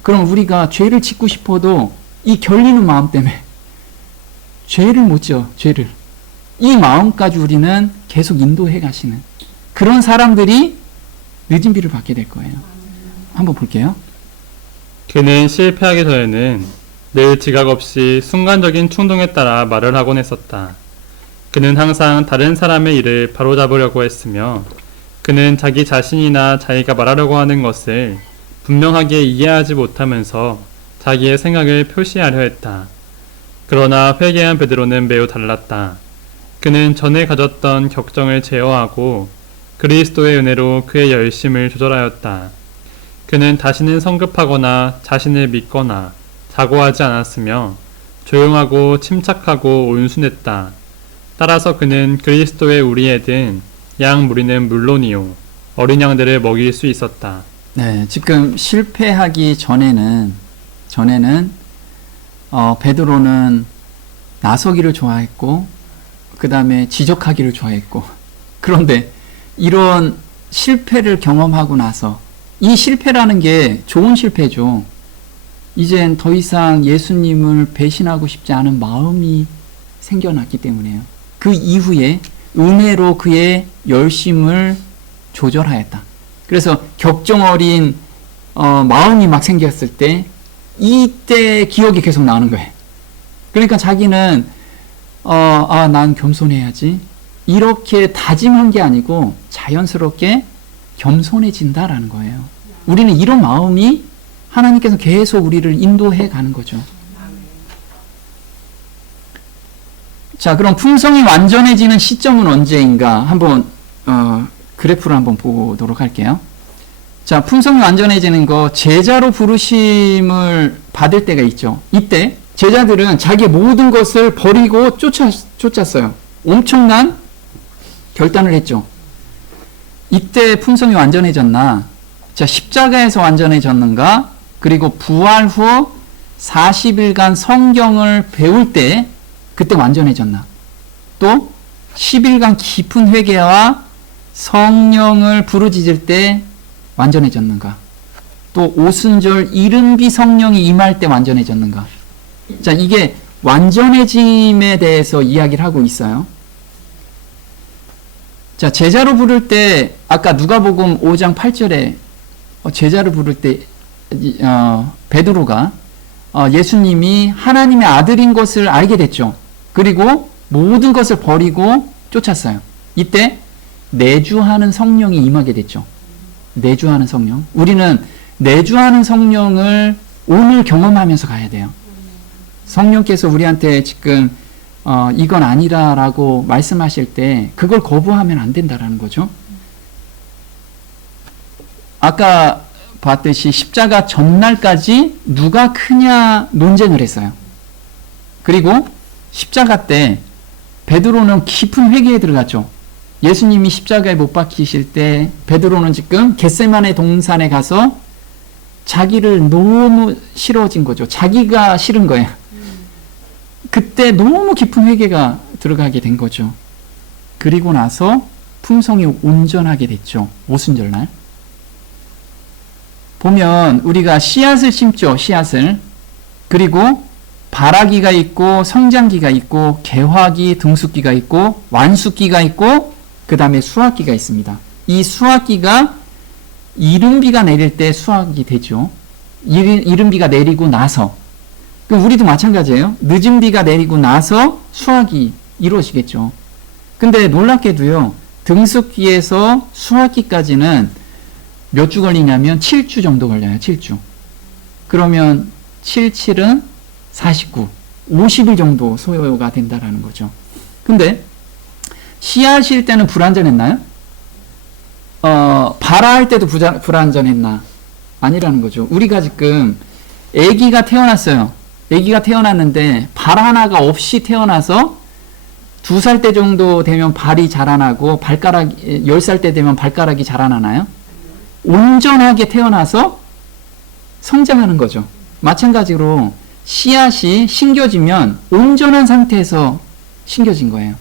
그럼 우리가 죄를 짓고 싶어도 이 결리는 마음 때문에 죄를 못 지어, 죄를. 이 마음까지 우리는 계속 인도해 가시는 그런 사람들이 늦은 비를 받게 될 거예요. 한번 볼게요. 그는 실패하기 전에는 늘 지각 없이 순간적인 충동에 따라 말을 하곤 했었다. 그는 항상 다른 사람의 일을 바로잡으려고 했으며 그는 자기 자신이나 자기가 말하려고 하는 것을 분명하게 이해하지 못하면서 자기의 생각을 표시하려 했다. 그러나 회개한 베드로는 매우 달랐다. 그는 전에 가졌던 격정을 제어하고 그리스도의 은혜로 그의 열심을 조절하였다. 그는 다시는 성급하거나 자신을 믿거나 사고하지 않았으며 조용하고 침착하고 온순했다. 따라서 그는 그리스도의 우리에 든 양 무리는 물론이요 어린 양들을 먹일 수 있었다. 네, 지금 실패하기 전에는 베드로는 나서기를 좋아했고 그 다음에 지적하기를 좋아했고 그런데 이런 실패를 경험하고 나서 이 실패라는 게 좋은 실패죠. 이젠 더 이상 예수님을 배신하고 싶지 않은 마음이 생겨났기 때문에요. 그 이후에 은혜로 그의 열심을 조절하였다. 그래서 격정 어린 마음이 막 생겼을 때 이때 기억이 계속 나는 거예요. 그러니까 자기는 난 겸손해야지 이렇게 다짐한 게 아니고 자연스럽게 겸손해진다라는 거예요. 우리는 이런 마음이 하나님께서 계속 우리를 인도해 가는 거죠. 자, 그럼 품성이 완전해지는 시점은 언제인가? 한번 그래프를 한번 보도록 할게요. 자, 품성이 완전해지는 거, 제자로 부르심을 받을 때가 있죠. 이때 제자들은 자기의 모든 것을 버리고 쫓았어요. 엄청난 결단을 했죠. 이때 품성이 완전해졌나? 자, 십자가에서 완전해졌는가? 그리고 부활 후 40일간 성경을 배울 때 그때 완전해졌나? 또 10일간 깊은 회개와 성령을 부르짖을 때 완전해졌는가? 또 오순절 이른비 성령이 임할 때 완전해졌는가? 자, 이게 완전해짐에 대해서 이야기를 하고 있어요. 자, 제자로 부를 때 아까 누가복음 5장 8절에 제자로 부를 때 베드로가 예수님이 하나님의 아들인 것을 알게 됐죠. 그리고 모든 것을 버리고 쫓았어요. 이때 내주하는 성령이 임하게 됐죠. 내주하는 성령. 우리는 내주하는 성령을 오늘 경험하면서 가야 돼요. 성령께서 우리한테 지금 이건 아니라라고 말씀하실 때 그걸 거부하면 안 된다라는 거죠. 아까 봤듯이 십자가 전날까지 누가 크냐 논쟁을 했어요. 그리고 십자가 때 베드로는 깊은 회개에 들어갔죠. 예수님이 십자가에 못 박히실 때 베드로는 지금 겟세마네 동산에 가서 자기를 너무 싫어진 거죠. 자기가 싫은 거예요. 그때 너무 깊은 회개가 들어가게 된 거죠. 그리고 나서 품성이 온전하게 됐죠. 오순절날. 보면 우리가 씨앗을 심죠. 씨앗을. 그리고 발아기가 있고 성장기가 있고 개화기, 등숙기가 있고 완숙기가 있고 그 다음에 수확기가 있습니다. 이 수확기가 이른비가 내릴 때 수확이 되죠. 이른비가 내리고 나서. 그럼 우리도 마찬가지예요. 늦은 비가 내리고 나서 수확이 이루어지겠죠. 근데 놀랍게도요. 등숙기에서 수확기까지는 몇 주 걸리냐면 7주 정도 걸려요. 7주. 그러면 77은 49, 50일 정도 소요가 된다라는 거죠. 근데 씨앗일 때는 불완전했나요? 발아할 때도 불완전했나? 아니라는 거죠. 우리가 지금 아기가 태어났어요. 아기가 태어났는데 발 하나가 없이 태어나서 2살 때 정도 되면 발이 자라나고 10살 때 되면 발가락이 자라나나요? 온전하게 태어나서 성장하는 거죠. 마찬가지로 씨앗이 심겨지면 온전한 상태에서 심겨진 거예요.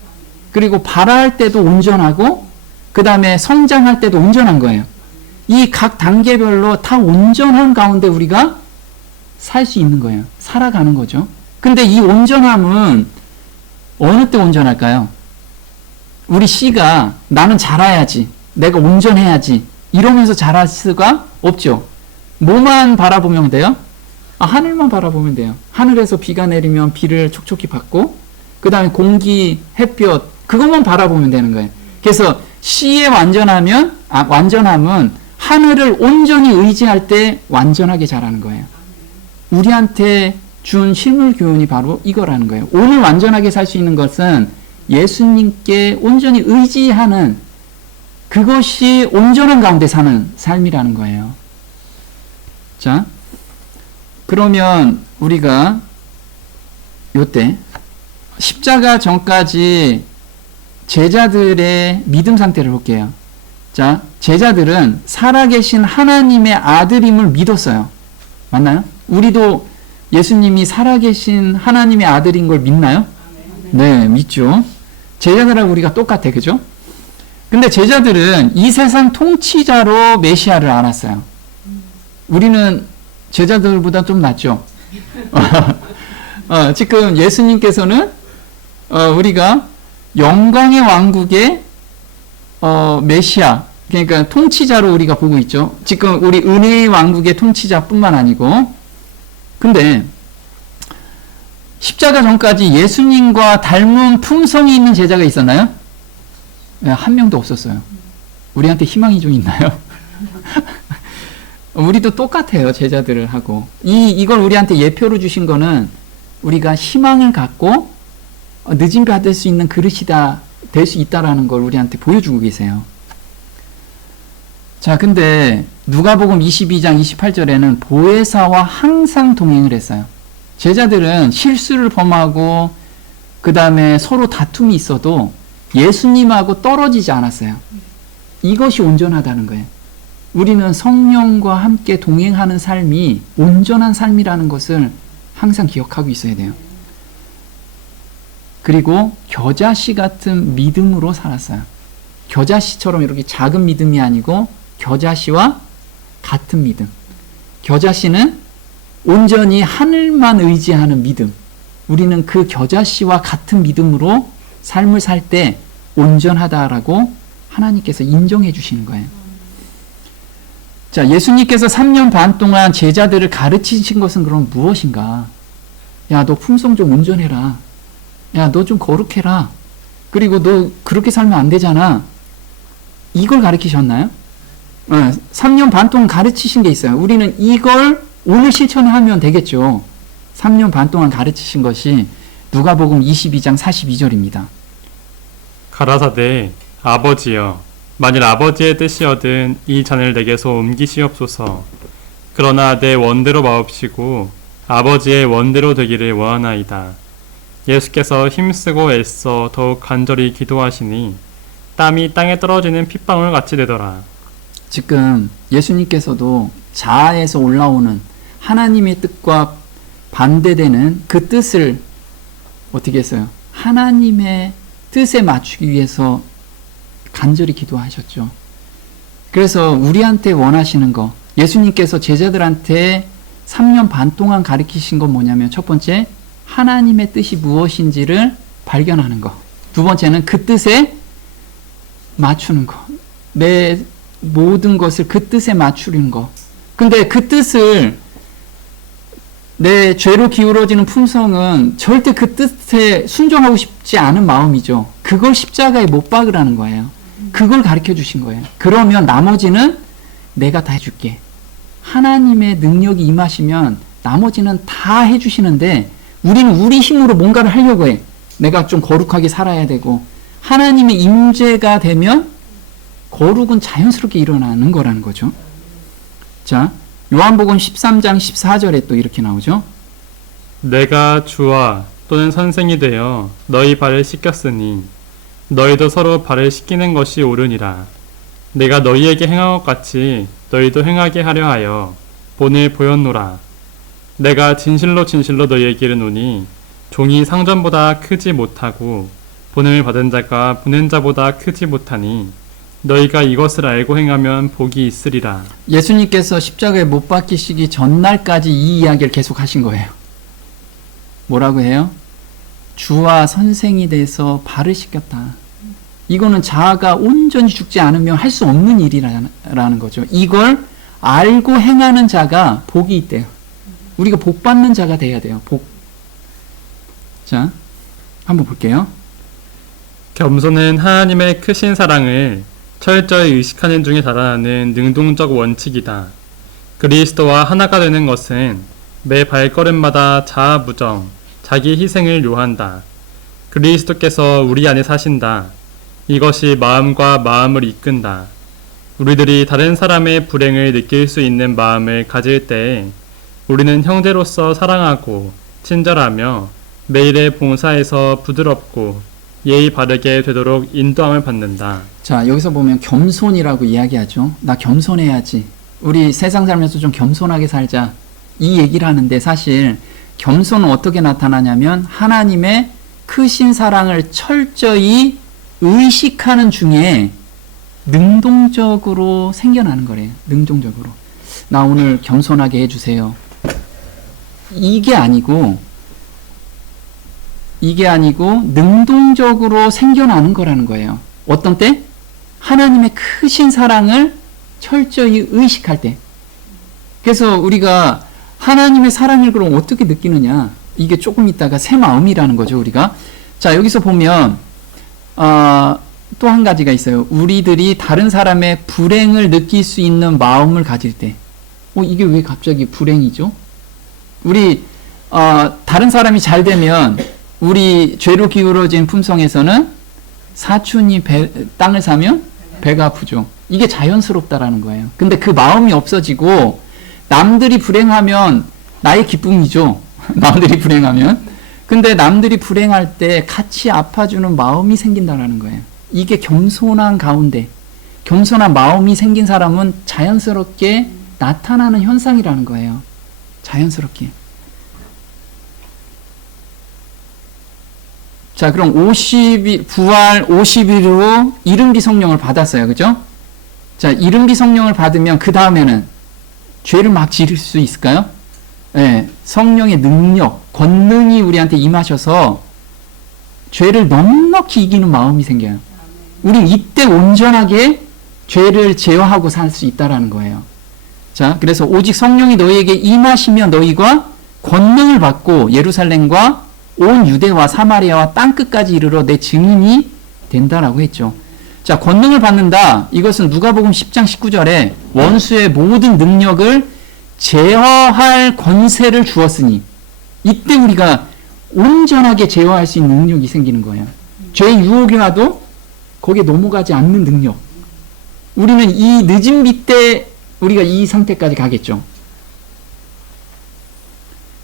그리고 발아할 때도 온전하고 그 다음에 성장할 때도 온전한 거예요. 이 각 단계별로 다 온전한 가운데 우리가 살 수 있는 거예요. 살아가는 거죠. 근데 이 온전함은 어느 때 온전할까요? 우리 씨가 나는 자라야지, 내가 온전해야지 이러면서 자랄 수가 없죠. 뭐만 바라보면 돼요? 하늘만 바라보면 돼요. 하늘에서 비가 내리면 비를 촉촉히 받고 그 다음에 공기, 햇볕 그것만 바라보면 되는 거예요. 그래서 씨의 완전함은 하늘을 온전히 의지할 때 완전하게 자라는 거예요. 우리한테 준 실물 교훈이 바로 이거라는 거예요. 오늘 완전하게 살 수 있는 것은 예수님께 온전히 의지하는 그것이 온전한 가운데 사는 삶이라는 거예요. 자, 그러면 우리가 요때 십자가 전까지 제자들의 믿음 상태를 볼게요. 자, 제자들은 살아계신 하나님의 아들임을 믿었어요. 맞나요? 우리도 예수님이 살아계신 하나님의 아들인 걸 믿나요? 네, 믿죠. 제자들하고 우리가 똑같아, 그죠? 근데 제자들은 이 세상 통치자로 메시아를 알았어요. 우리는 제자들보다 좀 낫죠. 지금 예수님께서는 우리가 영광의 왕국의 메시아, 그러니까 통치자로 우리가 보고 있죠. 지금 우리 은혜의 왕국의 통치자뿐만 아니고, 근데 십자가 전까지 예수님과 닮은 품성이 있는 제자가 있었나요? 네, 한 명도 없었어요. 우리한테 희망이 좀 있나요? 우리도 똑같아요. 제자들을 하고. 이걸 우리한테 예표로 주신 거는 우리가 희망을 갖고 늦은 받을 수 있는 그릇이다, 될 수 있다라는 걸 우리한테 보여주고 계세요. 자, 근데 누가복음 22장 28절에는 보혜사와 항상 동행을 했어요. 제자들은 실수를 범하고 그 다음에 서로 다툼이 있어도 예수님하고 떨어지지 않았어요. 이것이 온전하다는 거예요. 우리는 성령과 함께 동행하는 삶이 온전한 삶이라는 것을 항상 기억하고 있어야 돼요. 그리고 겨자씨 같은 믿음으로 살았어요. 겨자씨처럼 이렇게 작은 믿음이 아니고 겨자씨와 같은 믿음. 겨자씨는 온전히 하늘만 의지하는 믿음. 우리는 그 겨자씨와 같은 믿음으로 삶을 살 때 온전하다라고 하나님께서 인정해 주시는 거예요. 자, 예수님께서 3년 반 동안 제자들을 가르치신 것은 그럼 무엇인가? 야, 너 품성 좀 온전해라. 야, 너 좀 거룩해라. 그리고 너 그렇게 살면 안 되잖아. 이걸 가르치셨나요? 3년 반 동안 가르치신 게 있어요. 우리는 이걸 오늘 실천하면 되겠죠. 3년 반 동안 가르치신 것이 누가복음 22장 42절입니다. 가라사대 아버지여 만일 아버지의 뜻이거든 이 잔을 내게서 옮기시옵소서. 그러나 내 원대로 마옵시고 아버지의 원대로 되기를 원하나이다. 예수께서 힘쓰고 애써 더욱 간절히 기도하시니 땀이 땅에 떨어지는 핏방울 같이 되더라. 지금 예수님께서도 자아에서 올라오는 하나님의 뜻과 반대되는 그 뜻을 어떻게 했어요? 하나님의 뜻에 맞추기 위해서 간절히 기도하셨죠. 그래서 우리한테 원하시는 거, 예수님께서 제자들한테 3년 반 동안 가르치신 건 뭐냐면, 첫 번째, 하나님의 뜻이 무엇인지를 발견하는 거. 두 번째는 그 뜻에 맞추는 거. 내 모든 것을 그 뜻에 맞추는 거. 근데 그 뜻을, 내 죄로 기울어지는 품성은 절대 그 뜻에 순종하고 싶지 않은 마음이죠. 그걸 십자가에 못 박으라는 거예요. 그걸 가르쳐 주신 거예요. 그러면 나머지는 내가 다 해줄게. 하나님의 능력이 임하시면 나머지는 다 해주시는데, 우리는 우리 힘으로 뭔가를 하려고 해. 내가 좀 거룩하게 살아야 되고, 하나님의 임재가 되면 거룩은 자연스럽게 일어나는 거라는 거죠. 자, 요한복음 13장 14절에 또 이렇게 나오죠. 내가 주와 또는 선생이 되어 너희 발을 씻겼으니 너희도 서로 발을 씻기는 것이 옳으니라. 내가 너희에게 행한 것 같이 너희도 행하게 하려 하여 본을 보였노라. 내가 진실로 진실로 너희에게 이르노니 종이 상전보다 크지 못하고 본을 받은 자가 보낸 자보다 크지 못하니 너희가 이것을 알고 행하면 복이 있으리라. 예수님께서 십자가에 못 박히시기 전날까지 이 이야기를 계속 하신 거예요. 뭐라고 해요? 주와 선생이 돼서 발을 씻겼다. 이거는 자아가 온전히 죽지 않으면 할 수 없는 일이라는 거죠. 이걸 알고 행하는 자가 복이 있대요. 우리가 복 받는 자가 돼야 돼요. 복. 자, 한번 볼게요. 겸손은 하나님의 크신 사랑을 철저히 의식하는 중에 달아나는 능동적 원칙이다. 그리스도와 하나가 되는 것은 매 발걸음마다 자아 부정, 자기 희생을 요한다. 그리스도께서 우리 안에 사신다. 이것이 마음과 마음을 이끈다. 우리들이 다른 사람의 불행을 느낄 수 있는 마음을 가질 때에 우리는 형제로서 사랑하고 친절하며 매일의 봉사에서 부드럽고 예의 바르게 되도록 인도함을 받는다. 자, 여기서 보면 겸손이라고 이야기하죠. 나 겸손해야지. 우리 세상 살면서 좀 겸손하게 살자. 이 얘기를 하는데, 사실 겸손은 어떻게 나타나냐면 하나님의 크신 사랑을 철저히 의식하는 중에 능동적으로 생겨나는 거래요. 능동적으로. 나 오늘 겸손하게 해주세요. 이게 아니고 능동적으로 생겨나는 거라는 거예요. 어떤 때? 하나님의 크신 사랑을 철저히 의식할 때. 그래서 우리가 하나님의 사랑을 그럼 어떻게 느끼느냐? 이게 조금 있다가 새 마음이라는 거죠, 우리가. 자, 여기서 보면 또 한 가지가 있어요. 우리들이 다른 사람의 불행을 느낄 수 있는 마음을 가질 때. 이게 왜 갑자기 불행이죠? 우리 다른 사람이 잘 되면 우리 죄로 기울어진 품성에서는 사촌이 땅을 사면 배가 아프죠. 이게 자연스럽다라는 거예요. 근데 그 마음이 없어지고 남들이 불행하면 나의 기쁨이죠. 남들이 불행하면. 근데 남들이 불행할 때 같이 아파주는 마음이 생긴다라는 거예요. 이게 겸손한 가운데 겸손한 마음이 생긴 사람은 자연스럽게 나타나는 현상이라는 거예요. 자연스럽게. 자, 그럼 부활 50일로 이른비 성령을 받았어요. 그죠? 자, 이른비 성령을 받으면 그 다음에는 죄를 막 지을 수 있을까요? 네, 성령의 능력, 권능이 우리한테 임하셔서 죄를 넉넉히 이기는 마음이 생겨요. 우린 이때 온전하게 죄를 제어하고 살 수 있다라는 거예요. 자, 그래서 오직 성령이 너희에게 임하시며 너희가 권능을 받고 예루살렘과 온 유대와 사마리아와 땅끝까지 이르러 내 증인이 된다라고 했죠. 자, 권능을 받는다. 이것은 누가복음 10장 19절에 원수의 모든 능력을 제어할 권세를 주었으니 이때 우리가 온전하게 제어할 수 있는 능력이 생기는 거예요. 죄의 유혹이 와도 거기에 넘어가지 않는 능력. 우리는 이 늦은 비 때 우리가 이 상태까지 가겠죠.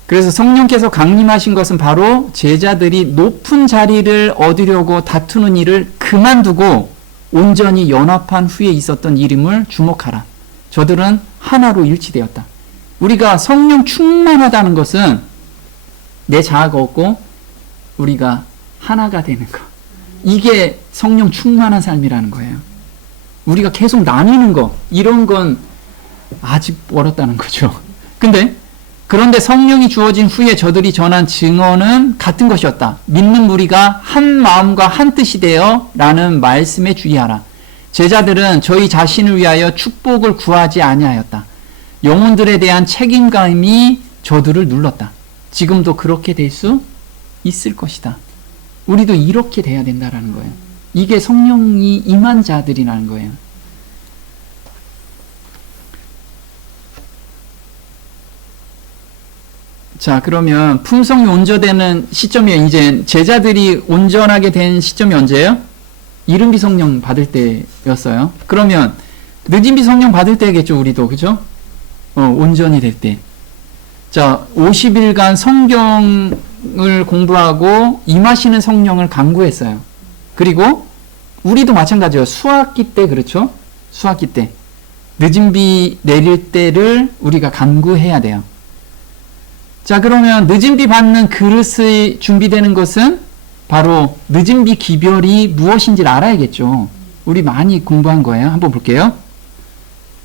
그래서 성령께서 강림하신 것은 바로 제자들이 높은 자리를 얻으려고 다투는 일을 그만두고 온전히 연합한 후에 있었던 일임을 주목하라. 저들은 하나로 일치되었다. 우리가 성령 충만하다는 것은 내 자아가 없고 우리가 하나가 되는 것. 이게 성령 충만한 삶이라는 거예요. 우리가 계속 나뉘는 거, 이런 건 아직 멀었다는 거죠. 그런데 성령이 주어진 후에 저들이 전한 증언은 같은 것이었다. 믿는 무리가 한 마음과 한 뜻이 되어 라는 말씀에 주의하라. 제자들은 저희 자신을 위하여 축복을 구하지 아니하였다. 영혼들에 대한 책임감이 저들을 눌렀다. 지금도 그렇게 될 수 있을 것이다. 우리도 이렇게 돼야 된다라는 거예요. 이게 성령이 임한 자들이라는 거예요. 자, 그러면 품성이 온전되는 시점이 이제 제자들이 온전하게 된 시점이 언제예요? 이른비 성령 받을 때였어요. 그러면 늦은비 성령 받을 때겠죠, 우리도. 그죠? 온전히 될 때. 자, 50일간 성경을 공부하고 임하시는 성령을 간구했어요. 그리고 우리도 마찬가지예요. 수학기 때, 그렇죠? 수학기 때. 늦은 비 내릴 때를 우리가 간구해야 돼요. 자, 그러면 늦은 비 받는 그릇이 준비되는 것은 바로 늦은 비 기별이 무엇인지를 알아야겠죠. 우리 많이 공부한 거예요. 한번 볼게요.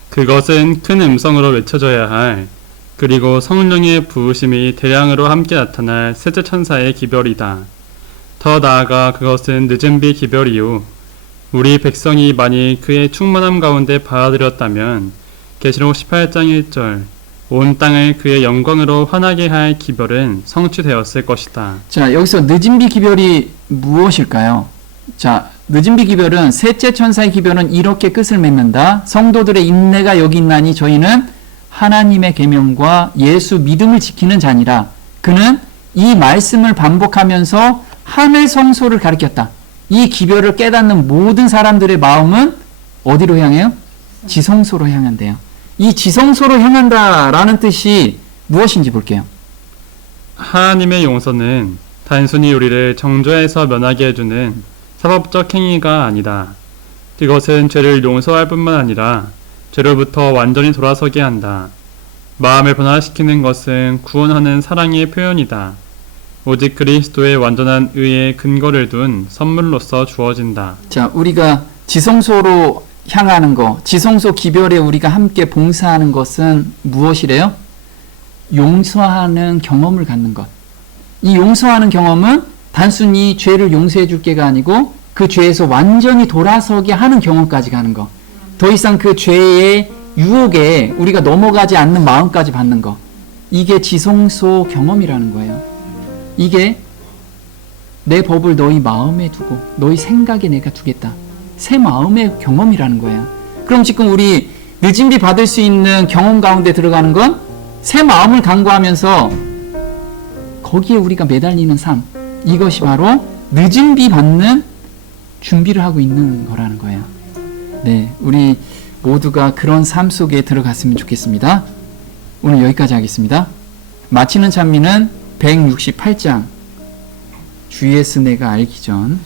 그것은 큰 음성으로 외쳐져야 할, 그리고 성령의 부으심이 대량으로 함께 나타날 셋째 천사의 기별이다. 더 나아가 그것은 늦은 비 기별 이후 우리 백성이 만일 그의 충만함 가운데 받아들였다면 계시록 18장 1절 온 땅을 그의 영광으로 환하게 할 기별은 성취되었을 것이다. 자, 여기서 늦은 비 기별이 무엇일까요? 자, 늦은 비 기별은 셋째 천사의 기별은 이렇게 끝을 맺는다. 성도들의 인내가 여기 있나니 저희는 하나님의 계명과 예수 믿음을 지키는 자니라. 그는 이 말씀을 반복하면서 하늘 성소를 가리켰다. 이 기별을 깨닫는 모든 사람들의 마음은 어디로 향해요? 지성소로 향한대요. 이 지성소로 향한다라는 뜻이 무엇인지 볼게요. 하나님의 용서는 단순히 우리를 정죄에서 면하게 해주는 사법적 행위가 아니다. 이것은 죄를 용서할 뿐만 아니라 죄로부터 완전히 돌아서게 한다. 마음을 변화시키는 것은 구원하는 사랑의 표현이다. 오직 그리스도의 완전한 의에 근거를 둔 선물로서 주어진다. 자, 우리가 지성소로 향하는 거, 지성소 기별에 우리가 함께 봉사하는 것은 무엇이래요? 용서하는 경험을 갖는 것. 이 용서하는 경험은 단순히 죄를 용서해 줄 게가 아니고 그 죄에서 완전히 돌아서게 하는 경험까지 가는 거. 더 이상 그 죄의 유혹에 우리가 넘어가지 않는 마음까지 받는 거. 이게 지성소 경험이라는 거예요. 이게 내 법을 너희 마음에 두고 너희 생각에 내가 두겠다. 새 마음의 경험이라는 거예요. 그럼 지금 우리 늦은 비 받을 수 있는 경험 가운데 들어가는 건 새 마음을 간구하면서 거기에 우리가 매달리는 삶, 이것이 바로 늦은 비 받는 준비를 하고 있는 거라는 거예요. 네, 우리 모두가 그런 삶 속에 들어갔으면 좋겠습니다. 오늘 여기까지 하겠습니다. 마치는 찬미는 168장 주의 은혜가 알기 전